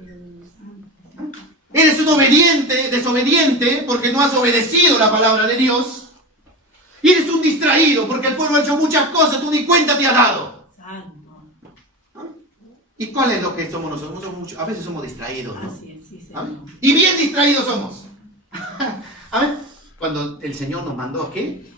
Eres un desobediente, porque no has obedecido la palabra de Dios. Y eres un distraído, porque el pueblo ha hecho muchas cosas, tú ni cuenta te has dado. ¿Y cuál es lo que somos nosotros? A veces somos distraídos, ¿no? Y bien distraídos somos. ¿Amén? Cuando el Señor nos mandó, ¿a qué?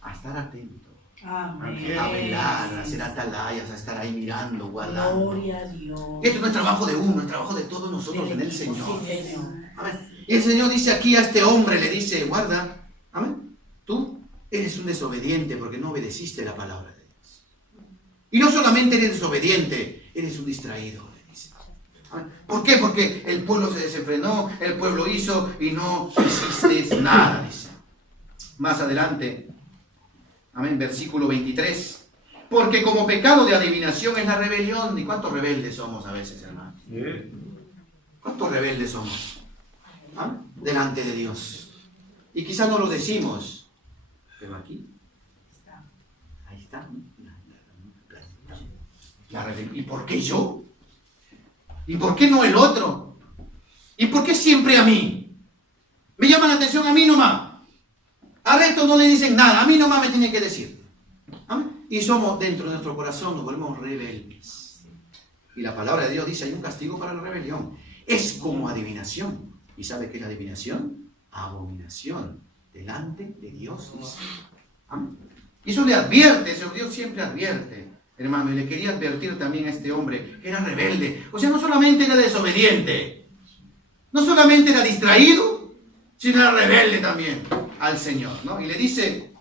A estar atentos. Amén. A velar, a hacer atalayas, a estar ahí mirando, guardando. Gloria a Dios. Esto no es trabajo de uno, es trabajo de todos nosotros en el Señor. Sí, Señor. Amén. Y el Señor dice aquí a este hombre, le dice, guarda, amén, tú eres un desobediente porque no obedeciste la palabra de Dios. Y no solamente eres desobediente, eres un distraído. ¿Por qué? Porque el pueblo se desenfrenó, el pueblo hizo y no hiciste nada, dice. Más adelante, amén, versículo 23. Porque como pecado de adivinación es la rebelión. ¿Y cuántos rebeldes somos a veces, hermano? ¿Cuántos rebeldes somos? Delante de Dios. Y quizás no lo decimos, pero aquí, ahí está. La rebelión. ¿Y por qué yo? ¿Y por qué no el otro? ¿Y por qué siempre a mí? Me llama la atención a mí nomás. Al resto no le dicen nada, a mí nomás me tienen que decir. ¿Amén? Y somos dentro de nuestro corazón, nos volvemos rebeldes. Y la palabra de Dios dice, hay un castigo para la rebelión. Es como adivinación. ¿Y sabe qué es la adivinación? Abominación delante de Dios. Dice. ¿Amén? Y eso le advierte, eso Dios siempre advierte. Hermano, y le quería advertir también a este hombre que era rebelde. O sea, no solamente era desobediente, no solamente era distraído, sino era rebelde también al Señor, ¿no? Y le dice,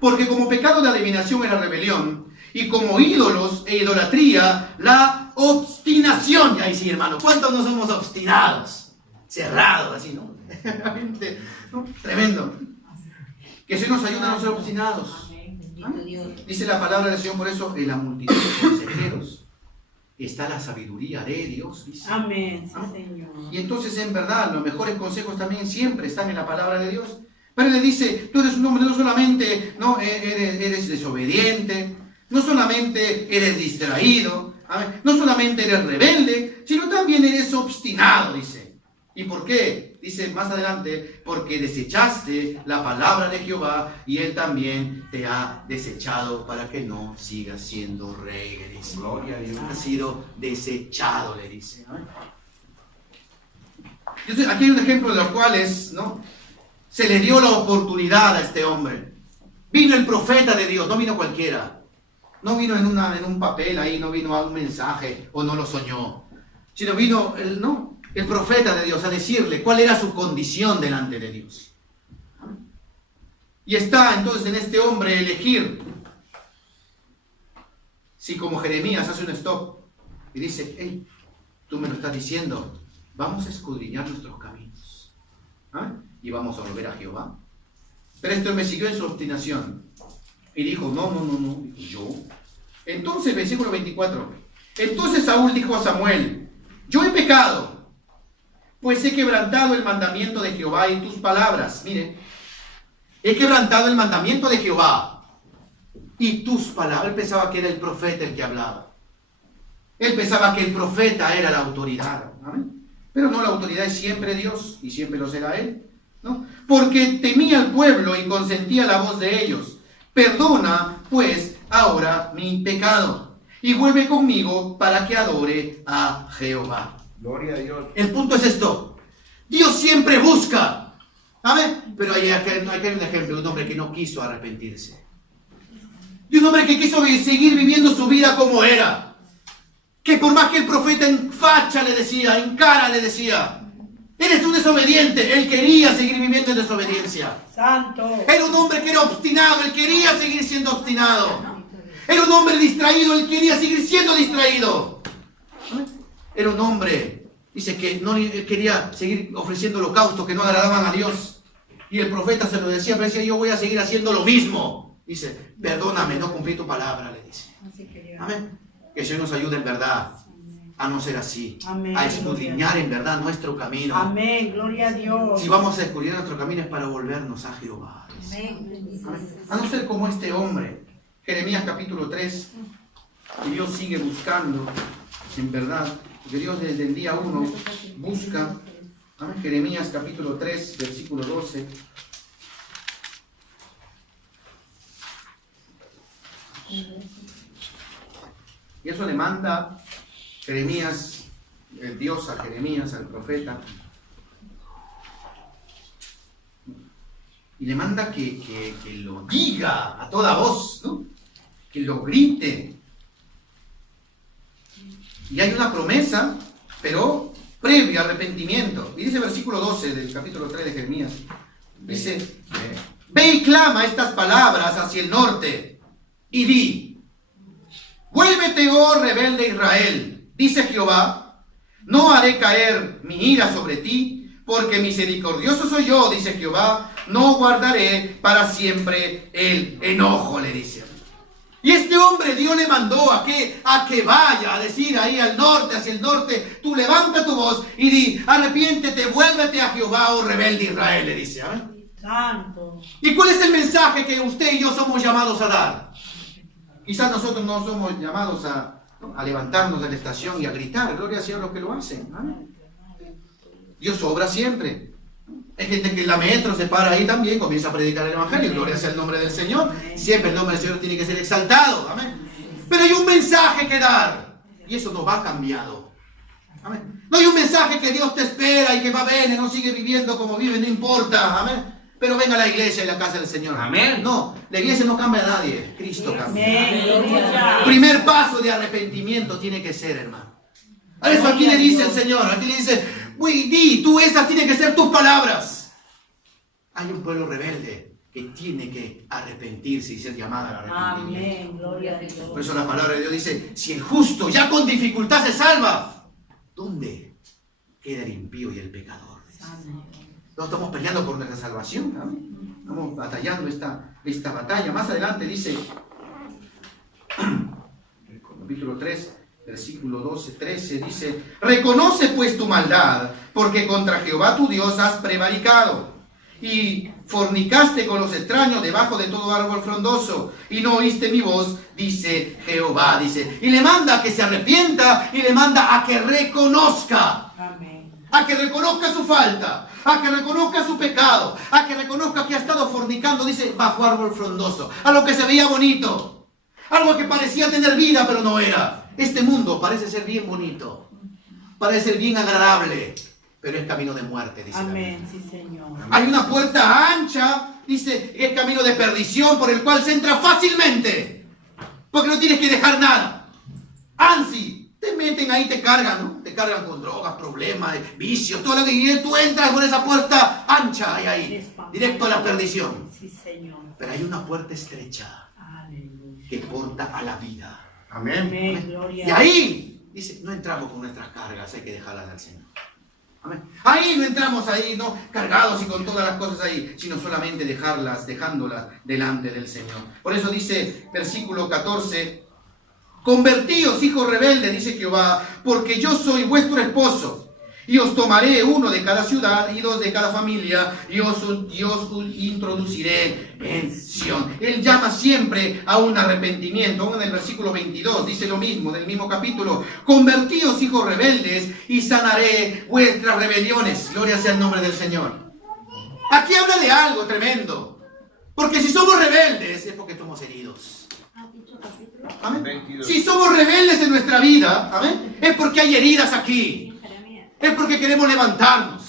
porque como pecado de adivinación es la rebelión, y como ídolos e idolatría, la obstinación. Y ahí sí, hermano, ¿cuántos no somos obstinados? Cerrados, así, ¿no? ¿No? Tremendo. Que se nos ayuda a no ser obstinados. Dice la palabra del Señor, por eso en la multitud de consejeros está la sabiduría de Dios. Dice. Amén, sí, Señor. Y entonces en verdad los mejores consejos también siempre están en la palabra de Dios. Pero le dice, tú eres un hombre no solamente eres desobediente, no solamente eres distraído, ¿amén? No solamente eres rebelde, sino también eres obstinado, dice. ¿Y por qué? Dice más adelante, porque desechaste la palabra de Jehová y Él también te ha desechado para que no sigas siendo rey, le dice. Gloria a Dios. Ha sido desechado, le dice. Entonces, aquí hay un ejemplo de los cuales, ¿no? Se le dio la oportunidad a este hombre. Vino el profeta de Dios, no vino cualquiera. No vino en un papel ahí, no vino a un mensaje o no lo soñó. Sino vino el profeta de Dios a decirle cuál era su condición delante de Dios. Y está entonces en este hombre elegir. Si como Jeremías hace un stop y dice, hey, tú me lo estás diciendo, vamos a escudriñar nuestros caminos. ¿Ah? Y vamos a volver a Jehová. Pero este hombre siguió en su obstinación. Y dijo, no. Dijo, ¿yo? Entonces, versículo 24. Entonces Saúl dijo a Samuel, yo he pecado, pues he quebrantado el mandamiento de Jehová y tus palabras. Mire, he quebrantado el mandamiento de Jehová y tus palabras. Él pensaba que era el profeta el que hablaba. Él pensaba que el profeta era la autoridad. ¿Amén? Pero no, la autoridad es siempre Dios y siempre lo será Él, ¿no? Porque temía al pueblo y consentía la voz de ellos. Perdona, pues, ahora mi pecado y vuelve conmigo para que adore a Jehová. Gloria a Dios. El punto es esto. Dios siempre busca. ¿Amén? Pero hay un ejemplo de un hombre que no quiso arrepentirse. De un hombre que quiso seguir viviendo su vida como era. Que por más que el profeta en facha le decía, en cara le decía, eres un desobediente. Él quería seguir viviendo en desobediencia. Santo. Era un hombre que era obstinado. Él quería seguir siendo obstinado. Era un hombre distraído. Él quería seguir siendo distraído. Era un hombre, dice que no quería seguir ofreciendo holocaustos que no agradaban a Dios. Y el profeta se lo decía, pero decía, yo voy a seguir haciendo lo mismo. Dice, perdóname, no cumplí tu palabra, le dice. Amén. Que el Señor nos ayude en verdad a no ser así. Amén. A escudriñar en verdad nuestro camino. Amén, gloria a Dios. Si vamos a escudriñar nuestro camino es para volvernos a Jehová. Amén. A no ser como este hombre. Jeremías capítulo 3. Y Dios sigue buscando en verdad. Porque Dios desde el día 1 busca. Amén. Jeremías capítulo 3, versículo 12. Y eso le manda Jeremías, el Dios a Jeremías, al profeta. Y le manda que lo diga a toda voz, ¿no? Que lo grite. Y hay una promesa, pero previo arrepentimiento. Y dice el versículo 12 del capítulo 3 de Jeremías. Dice, ve y clama estas palabras hacia el norte y di, vuélvete, oh rebelde Israel, dice Jehová, no haré caer mi ira sobre ti, porque misericordioso soy yo, dice Jehová, no guardaré para siempre el enojo, le dice. Y este hombre Dios le mandó a que vaya a decir ahí al norte, hacia el norte, tú levanta tu voz y di, arrepiéntete, vuélvete a Jehová, oh rebelde Israel, le dice. ¿Amén? Santo. ¿Y cuál es el mensaje que usted y yo somos llamados a dar? Quizás nosotros no somos llamados a levantarnos de la estación y a gritar, gloria al Señor los que lo hacen. ¿Amén? Dios obra siempre. Hay gente que en la metro se para ahí también, comienza a predicar el Evangelio, gloria sea el nombre del Señor. Siempre el nombre del Señor tiene que ser exaltado. Amén. Pero hay un mensaje que dar, y eso no va cambiado. Amén. No hay un mensaje que Dios te espera y que va a venir, no sigue viviendo como vive, no importa. Amén. Pero venga a la iglesia y la casa del Señor. Amén. No, la iglesia no cambia a nadie, Cristo cambia. Amén. Primer paso de arrepentimiento tiene que ser, hermano. A eso aquí le dice el Señor, aquí le dice, di, tú esas tienen que ser tus palabras. Hay un pueblo rebelde que tiene que arrepentirse y ser llamada al arrepentimiento. Amén, gloria a Dios. Por eso la palabra de Dios dice, si el justo ya con dificultad se salva, ¿dónde queda el impío y el pecador? No estamos peleando por nuestra salvación, ¿no? Estamos batallando esta batalla. Más adelante dice, capítulo 3, versículo 12, 13, dice, reconoce pues tu maldad, porque contra Jehová tu Dios has prevaricado, y fornicaste con los extraños debajo de todo árbol frondoso, y no oíste mi voz, dice Jehová, dice. Y le manda a que se arrepienta, y le manda a que reconozca. Amén. A que reconozca su falta, a que reconozca su pecado, a que reconozca que ha estado fornicando, dice, bajo árbol frondoso, a lo que se veía bonito, algo que parecía tener vida, pero no era. Este mundo parece ser bien bonito, parece ser bien agradable, pero es camino de muerte, dice. Amén, sí, Señor. Hay una puerta ancha, dice, es camino de perdición por el cual se entra fácilmente, porque no tienes que dejar nada. Ansi. Te meten ahí, te cargan, ¿no? Te cargan con drogas, problemas, vicios, todo lo que quieres. Tú entras por esa puerta ancha ahí, directo a la perdición. Sí, Señor. Pero hay una puerta estrecha Aleluya. que porta a la vida. Amén. Amén. Gloria. Y ahí, dice, no entramos con nuestras cargas, hay que dejarlas al Señor. Amén. Ahí no entramos ahí, no cargados y con todas las cosas ahí, sino solamente dejándolas delante del Señor. Por eso dice, versículo 14, convertíos, hijos rebeldes, dice Jehová, porque yo soy vuestro esposo. Y os tomaré uno de cada ciudad y dos de cada familia, y os introduciré en Sión. Él llama siempre a un arrepentimiento. Aún en el versículo 22 dice lo mismo, del mismo capítulo. Convertíos, hijos rebeldes, y sanaré vuestras rebeliones. Gloria sea el nombre del Señor. Aquí habla de algo tremendo. Porque si somos rebeldes, es porque somos heridos. ¿Amén? 22. Si somos rebeldes en nuestra vida, ¿amén? Es porque hay heridas aquí. Es porque queremos levantarnos.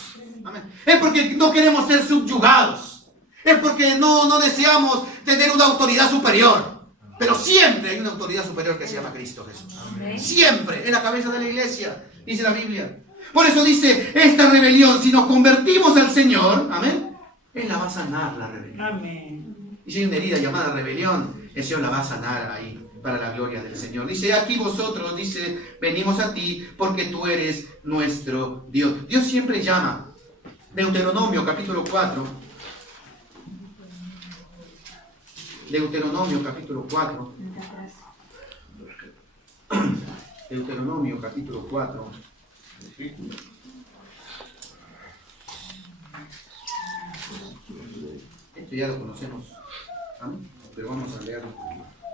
Amén. Es porque no queremos ser subyugados. Es porque no deseamos tener una autoridad superior. Pero siempre hay una autoridad superior que se llama Cristo Jesús. Amén. Siempre en la cabeza de la iglesia, dice la Biblia. Por eso dice, esta rebelión, si nos convertimos al Señor, amén, Él la va a sanar, la rebelión. Amén. Y si hay una herida llamada rebelión, el Señor la va a sanar ahí, para la gloria del Señor. Dice, aquí vosotros, dice, venimos a ti porque tú eres nuestro Dios. Dios siempre llama. Deuteronomio capítulo 4. Deuteronomio capítulo 4. Deuteronomio capítulo 4. Esto ya lo conocemos. ¿Amén? Pero vamos a leerlo.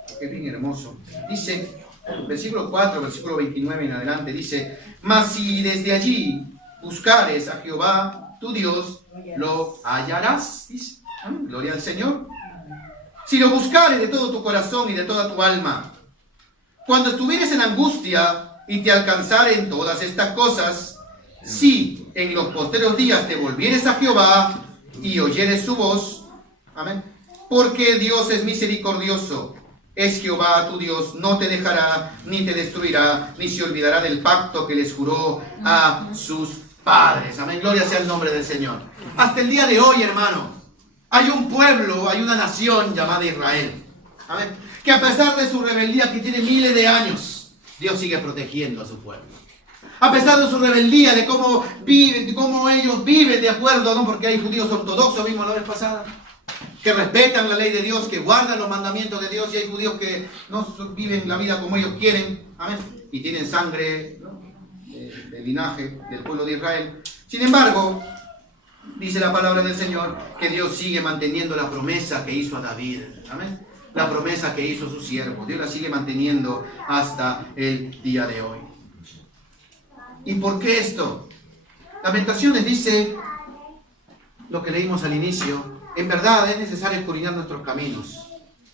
Porque es bien hermoso. Dice, versículo 4, versículo 29 en adelante, dice, mas si desde allí buscares a Jehová, tu Dios, lo hallarás. Dice, ¿amén? Gloria al Señor. Si lo buscares de todo tu corazón y de toda tu alma, cuando estuvieres en angustia y te alcanzaren todas estas cosas, si en los posteros días te volvieres a Jehová y oyeres su voz, amén, porque Dios es misericordioso, es Jehová tu Dios, no te dejará, ni te destruirá, ni se olvidará del pacto que les juró a sus padres. Amén, gloria sea el nombre del Señor. Hasta el día de hoy, hermano, hay un pueblo, hay una nación llamada Israel. Amén, que a pesar de su rebeldía que tiene miles de años, Dios sigue protegiendo a su pueblo. A pesar de su rebeldía, de cómo viven, de cómo ellos viven de acuerdo, ¿no? Porque hay judíos ortodoxos, vimos la vez pasada, que respetan la ley de Dios, que guardan los mandamientos de Dios, y hay judíos que no viven la vida como ellos quieren, amén, y tienen sangre, ¿no?, de linaje del pueblo de Israel. Sin embargo, dice la palabra del Señor que Dios sigue manteniendo la promesa que hizo a David, amén, la promesa que hizo a su siervo. Dios la sigue manteniendo hasta el día de hoy. ¿Y por qué esto? Lamentaciones dice lo que leímos al inicio. En verdad es necesario escudriñar nuestros caminos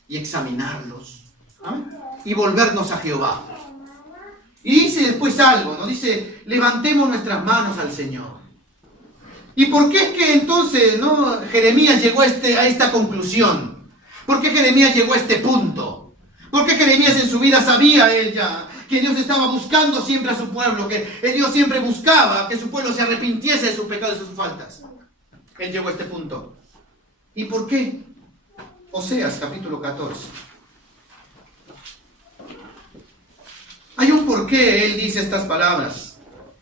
y examinarlos, ¿amén?, y volvernos a Jehová. Y dice después algo, ¿no? Dice, levantemos nuestras manos al Señor. ¿Y por qué es que entonces, ¿no?, Jeremías llegó a esta conclusión? ¿Por qué Jeremías llegó a este punto? ¿Por qué Jeremías en su vida sabía él ya que Dios estaba buscando siempre a su pueblo, que Dios siempre buscaba que su pueblo se arrepintiese de sus pecados y de sus faltas? Él llegó a este punto. ¿Y por qué? Oseas capítulo 14. Hay un por qué él dice estas palabras.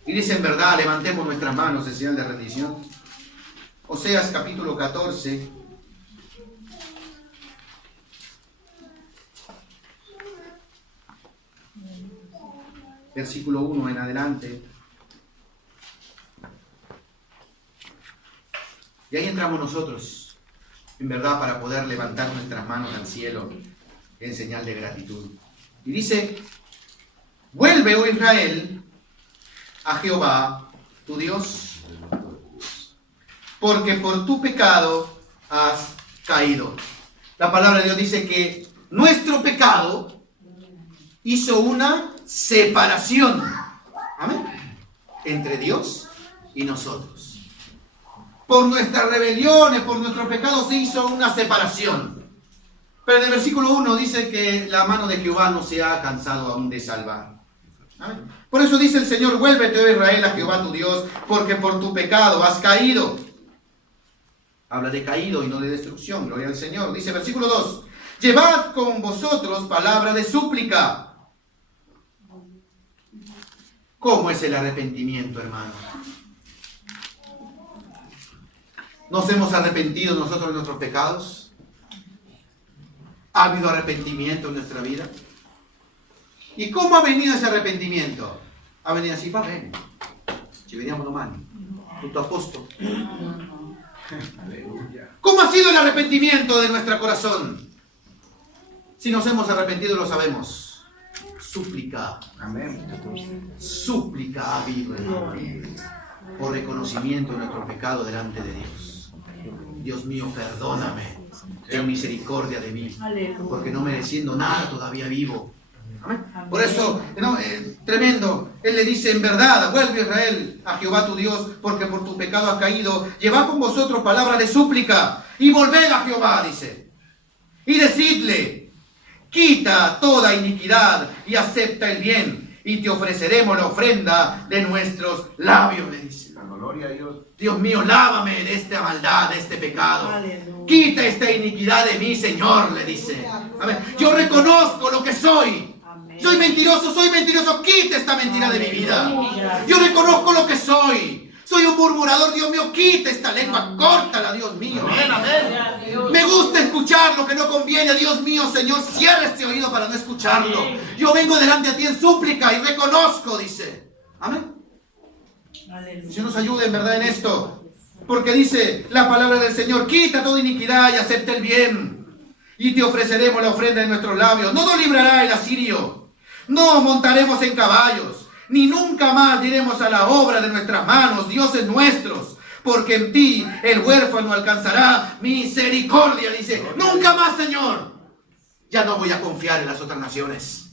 Y dice, en verdad, levantemos nuestras manos en señal de rendición. Oseas capítulo 14. Versículo 1 en adelante. Y ahí entramos nosotros, en verdad, para poder levantar nuestras manos al cielo en señal de gratitud. Y dice, vuelve, oh Israel, a Jehová, tu Dios, porque por tu pecado has caído. La palabra de Dios dice que nuestro pecado hizo una separación, amén, entre Dios y nosotros. Por nuestras rebeliones, por nuestro pecado se hizo una separación. Pero en el versículo 1 dice que la mano de Jehová no se ha cansado aún de salvar. ¿Amén? Por eso dice el Señor, vuélvete, oh Israel, a Jehová tu Dios, porque por tu pecado has caído. Habla de caído y no de destrucción. Gloria al Señor. Dice versículo 2. Llevad con vosotros palabra de súplica. ¿Cómo es el arrepentimiento, hermano? ¿Nos hemos arrepentido nosotros de nuestros pecados? ¿Ha habido arrepentimiento en nuestra vida? ¿Y cómo ha venido ese arrepentimiento? Ha venido así, pa, ven. Si veníamos nomás, tu apóstol. ¿Cómo ha sido el arrepentimiento de nuestro corazón? Si nos hemos arrepentido, lo sabemos. Súplica. Amén. Súplica viva, hermano, por reconocimiento de nuestro pecado delante de Dios. Dios mío, perdóname. Ten misericordia de mí. Porque no mereciendo nada todavía vivo. Amén. Por eso, tremendo, Él le dice, en verdad, vuelve Israel a Jehová tu Dios, porque por tu pecado has caído. Llevad con vosotros palabra de súplica y volved a Jehová, dice. Y decidle, quita toda iniquidad y acepta el bien, y te ofreceremos la ofrenda de nuestros labios, le dice. Gloria a Dios. Dios mío, lávame de esta maldad, de este pecado. Aleluya. Quita esta iniquidad de mí, Señor, le dice. Amén. Yo reconozco lo que soy. Soy mentiroso, quita esta mentira de mi vida. Yo reconozco lo que soy. Soy un murmurador, Dios mío, quita esta lengua, córtala, Dios mío. Amén, amén. Me gusta escuchar lo que no conviene, Dios mío, Señor, cierra este oído para no escucharlo. Yo vengo delante de ti en súplica y reconozco, dice. Amén. Dios nos ayude en verdad en esto. Porque dice la palabra del Señor, quita toda iniquidad y acepta el bien. Y te ofreceremos la ofrenda de nuestros labios. No nos librará el asirio. No montaremos en caballos, ni nunca más diremos a la obra de nuestras manos, dioses nuestros, porque en ti el huérfano alcanzará misericordia, dice. Nunca más, Señor. Ya no voy a confiar en las otras naciones.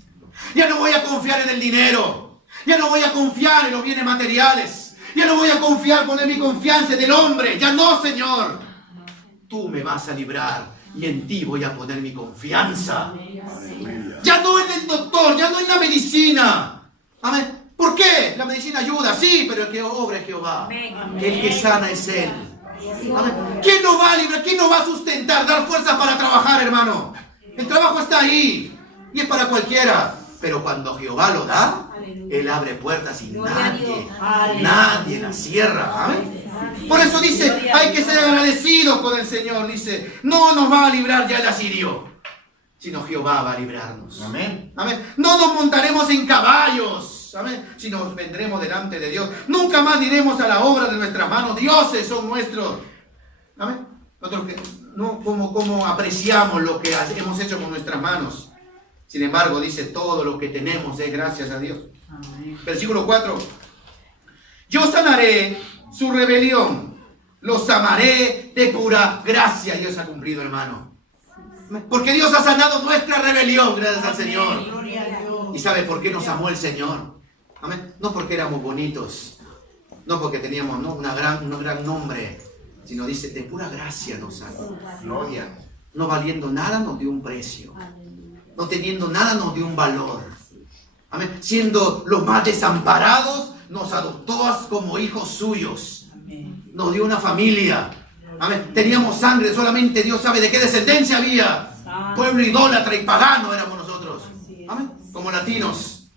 Ya no voy a confiar en el dinero. Ya no voy a confiar en los bienes materiales. Ya no voy a confiar, poner mi confianza en el hombre. Ya no, Señor. Tú me vas a librar y en ti voy a poner mi confianza. Ya no en el doctor, ya no en la medicina. Amén. ¿Por qué? La medicina ayuda, sí, pero el que obra es Jehová. Que el que sana es Él. Amén. ¿Quién nos va a librar? ¿Quién nos va a sustentar? Dar fuerzas para trabajar, hermano. El trabajo está ahí y es para cualquiera. Pero cuando Jehová lo da, Él abre puertas y nadie las cierra. Amén. Por eso dice, hay que ser agradecidos con el Señor. Dice, no nos va a librar ya el asirio, sino Jehová va a librarnos. Amén. Amén. No nos montaremos en caballos. Amén. Sino vendremos delante de Dios. Nunca más diremos a la obra de nuestras manos, dioses son nuestros. Amén. Nosotros que, no, como apreciamos lo que hemos hecho con nuestras manos. Sin embargo, dice, todo lo que tenemos es gracias a Dios. Amén. Versículo 4. Yo sanaré su rebelión, los amaré de pura gracia. Dios ha cumplido, hermano. Porque Dios ha sanado nuestra rebelión, gracias al Señor. ¿Y sabe por qué nos amó el Señor? Amén. No porque éramos bonitos, no porque teníamos un gran nombre, sino dice, de pura gracia nos sanó. Gloria. No valiendo nada nos dio un precio. No teniendo nada nos dio un valor. Amén. Siendo los más desamparados, nos adoptó como hijos suyos. Nos dio una familia. Amén. Teníamos sangre, solamente Dios sabe de qué descendencia había. Pueblo idólatra y pagano éramos nosotros. Amén. Como latinos.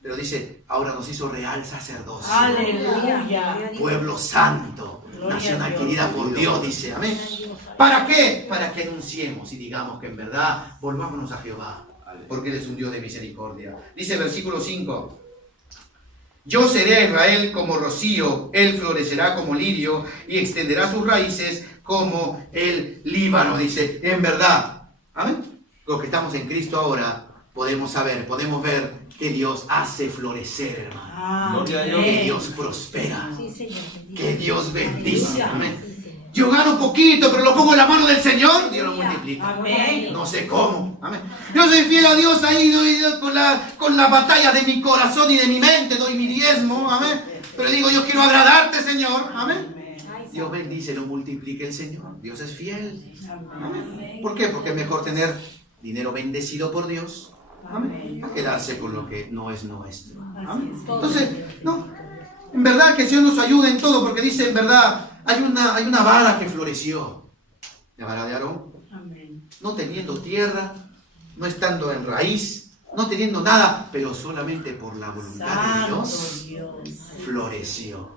Pero dice, ahora nos hizo real sacerdocio. Aleluya. Pueblo santo. Nación adquirida por Dios, dice. Amén. ¿Para qué? Para que anunciemos y digamos que en verdad volvámonos a Jehová. Porque Él es un Dios de misericordia. Dice versículo 5. Yo seré a Israel como rocío, él florecerá como lirio y extenderá sus raíces como el Líbano, dice, en verdad. Amén. Los que estamos en Cristo ahora podemos ver que Dios hace florecer, hermano. Gloria a Dios. Que Dios prospera. Que Dios bendice. Amén. Yo gano poquito, pero lo pongo en la mano del Señor, Dios lo multiplica. Amén. No sé cómo. Amén. Yo soy fiel a Dios ahí, doy con la batalla de mi corazón y de mi mente, doy mi diezmo. Amén. Pero digo, yo quiero agradarte, Señor. Amén. Dios bendice, lo multiplica el Señor. Dios es fiel. Amén. ¿Por qué? Porque es mejor tener dinero bendecido por Dios. Amén. A quedarse con lo que no es nuestro. Amén. Entonces, no. En verdad que Dios nos ayude en todo, porque dice en verdad, Hay una vara que floreció, la vara de Aarón, Amén. no teniendo tierra, no estando en raíz, no teniendo nada, pero solamente por la voluntad de Santo Dios, Dios. floreció.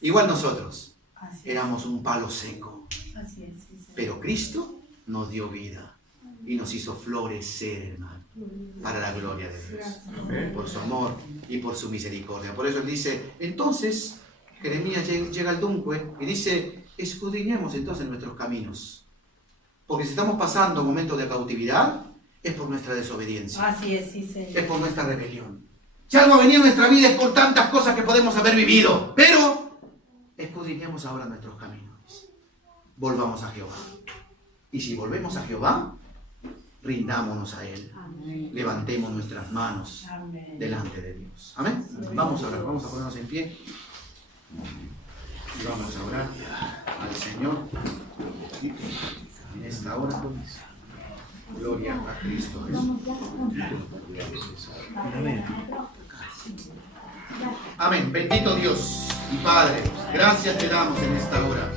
Igual nosotros, Así es. éramos un palo seco, Así es, sí, Señor. pero Cristo nos dio vida y nos hizo florecer, hermano, para la gloria de Dios, por su amor y por su misericordia. Por eso él dice, entonces, Jeremías llega al dunque y dice, escudriñemos entonces nuestros caminos, porque si estamos pasando momentos de cautividad, es por nuestra desobediencia, Así es, sí, Señor. es por nuestra rebelión. Si algo ha venido en nuestra vida es por tantas cosas que podemos haber vivido, pero escudriñemos ahora nuestros caminos. Volvamos a Jehová. Y si volvemos a Jehová, rindámonos a Él. Amén. Levantemos nuestras manos Amén. delante de Dios. Amén. Vamos a orar, vamos a ponernos en pie. Y vamos a orar al Señor en esta hora. Gloria a Cristo Jesús. Amén. Bendito Dios y Padre, gracias te damos en esta hora.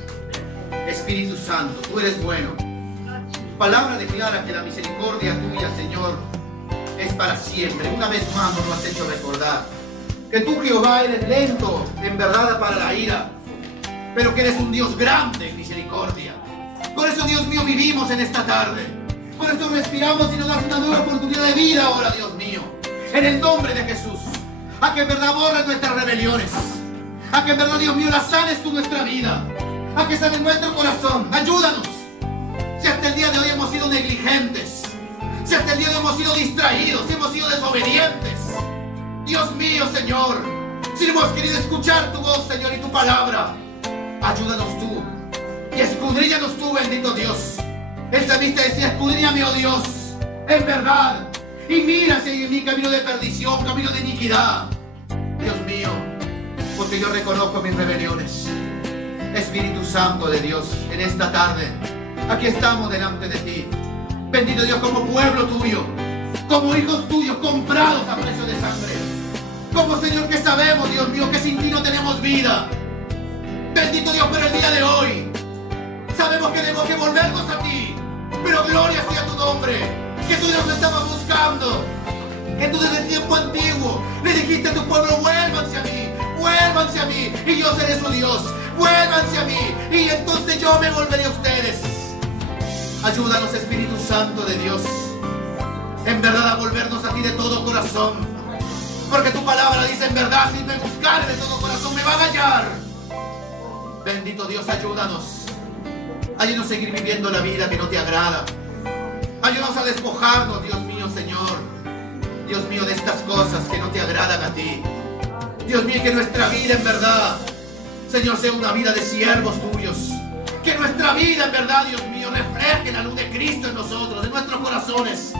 Espíritu Santo, tú eres bueno. Tu palabra declara que la misericordia tuya, Señor, es para siempre. Una vez más nos lo has hecho recordar. Que tú, Jehová, eres lento en verdad para la ira, pero que eres un Dios grande en misericordia. Por eso, Dios mío, vivimos en esta tarde. Por eso respiramos y nos das una nueva oportunidad de vida ahora, Dios mío. En el nombre de Jesús. A que en verdad borres nuestras rebeliones. A que en verdad, Dios mío, la sanes tú nuestra vida. A que sanes nuestro corazón. Ayúdanos. Si hasta el día de hoy hemos sido negligentes. Si hasta el día de hoy hemos sido distraídos. Si hemos sido desobedientes. Dios mío, Señor. Si no hemos querido escuchar tu voz, Señor, y tu palabra. Ayúdanos tú. Y escudriñanos tú, bendito Dios. El salmista decía, escudriñame, oh Dios, en verdad, y mira si hay en mí camino de perdición, camino de iniquidad. Dios mío, porque yo reconozco mis rebeliones. Espíritu Santo de Dios, en esta tarde, aquí estamos delante de ti. Bendito Dios, como pueblo tuyo, como hijos tuyos, comprados a precio de sangre. Como, Señor, que sabemos, Dios mío, que sin ti no tenemos vida. Bendito Dios, pero el día de hoy, sabemos que tenemos que volvernos a ti. Pero gloria sea tu nombre, que tú nos estabas buscando, que tú desde el tiempo antiguo le dijiste a tu pueblo, vuélvanse a mí, y yo seré su Dios, vuélvanse a mí, y entonces yo me volveré a ustedes. Ayúdanos, Espíritu Santo de Dios, en verdad a volvernos a ti de todo corazón, porque tu palabra dice, en verdad, si me buscaren de todo corazón, me van a hallar. Bendito Dios, ayúdanos. Ayúdanos a seguir viviendo la vida que no te agrada. Ayúdanos a despojarnos, Dios mío, Señor. Dios mío, de estas cosas que no te agradan a ti. Dios mío, que nuestra vida en verdad, Señor, sea una vida de siervos tuyos. Que nuestra vida en verdad, Dios mío, refleje la luz de Cristo en nosotros, en nuestros corazones.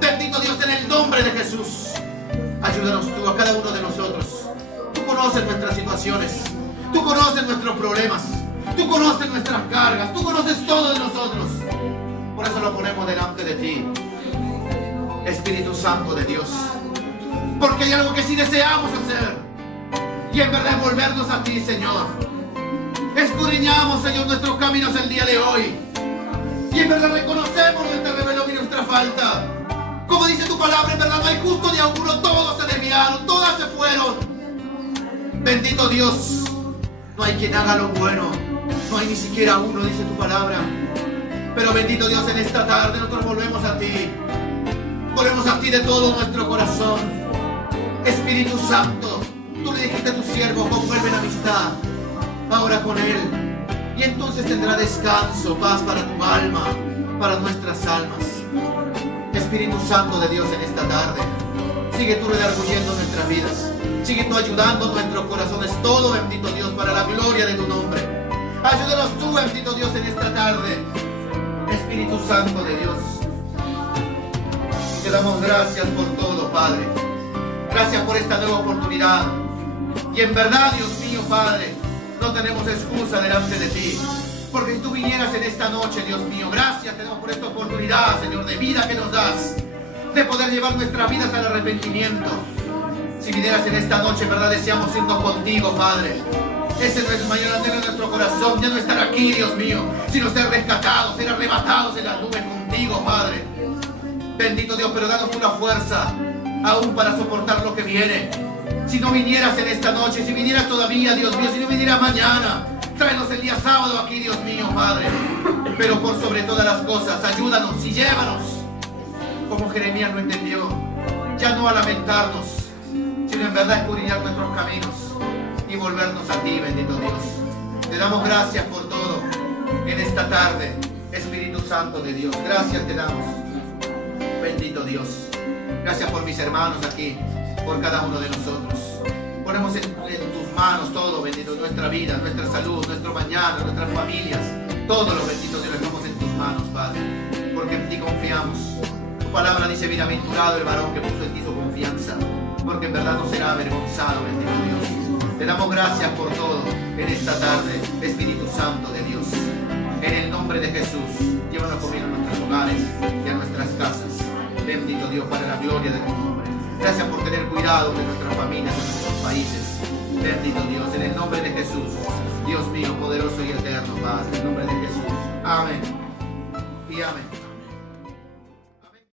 Bendito Dios, en el nombre de Jesús. Ayúdanos tú a cada uno de nosotros. Tú conoces nuestras situaciones. Tú conoces nuestros problemas. Tú conoces nuestras cargas, tú conoces todo de nosotros. Por eso lo ponemos delante de ti, Espíritu Santo de Dios. Porque hay algo que sí deseamos hacer, y en verdad volvernos a ti, Señor. Escudriñamos, Señor, nuestros caminos el día de hoy, y en verdad reconocemos nuestra rebelión y nuestra falta. Como dice tu palabra, en verdad no hay justo ni a uno, todos se desviaron, todas se fueron. Bendito Dios, no hay quien haga lo bueno. No hay ni siquiera uno, dice tu palabra. Pero bendito Dios, en esta tarde nosotros volvemos a ti. Volvemos a ti de todo nuestro corazón. Espíritu Santo, tú le dijiste a tu siervo, convuelve en amistad. Ahora con él. Y entonces tendrá descanso, paz para tu alma, para nuestras almas. Espíritu Santo de Dios, en esta tarde, sigue tú redarguyendo nuestras vidas. Sigue tú ayudando nuestros corazones. Todo, bendito Dios, para la gloria de tu nombre. Ayúdanos tú, bendito Dios, en esta tarde. Espíritu Santo de Dios. Te damos gracias por todo, Padre. Gracias por esta nueva oportunidad. Y en verdad, Dios mío, Padre, no tenemos excusa delante de ti. Porque si tú vinieras en esta noche, Dios mío, gracias te damos por esta oportunidad, Señor, de vida que nos das. De poder llevar nuestras vidas al arrepentimiento. Si vinieras en esta noche, en verdad deseamos irnos contigo, Padre. Ese no es el mayor anhelo de nuestro corazón, ya no estar aquí, Dios mío, sino ser rescatados, ser arrebatados en las nubes contigo, Padre. Bendito Dios, pero danos tú la fuerza aún para soportar lo que viene. Si no vinieras en esta noche, si vinieras todavía, Dios mío, si no vinieras mañana, tráenos el día sábado aquí, Dios mío, Padre. Pero por sobre todas las cosas, ayúdanos y llévanos, como Jeremías lo entendió, ya no a lamentarnos, sino en verdad escudriñar nuestros caminos y volvernos a ti, bendito Dios. Te damos gracias por todo en esta tarde, Espíritu Santo de Dios. Gracias te damos, bendito Dios. Gracias por mis hermanos aquí, por cada uno de nosotros. Ponemos en tus manos todo, bendito, nuestra vida, nuestra salud, nuestro mañana, nuestras familias. Todo lo bendito Dios lo dejamos en tus manos, Padre, porque en ti confiamos. Tu palabra dice: bienaventurado el varón que puso en ti su confianza, porque en verdad no será avergonzado, bendito Dios. Te damos gracias por todo en esta tarde, Espíritu Santo de Dios. En el nombre de Jesús, llévanos conmigo a nuestros hogares y a nuestras casas. Bendito Dios, para la gloria de tu nombre. Gracias por tener cuidado de nuestras familias, de nuestros países. Bendito Dios, en el nombre de Jesús, Dios mío, poderoso y eterno, Padre, en el nombre de Jesús. Amén y amén.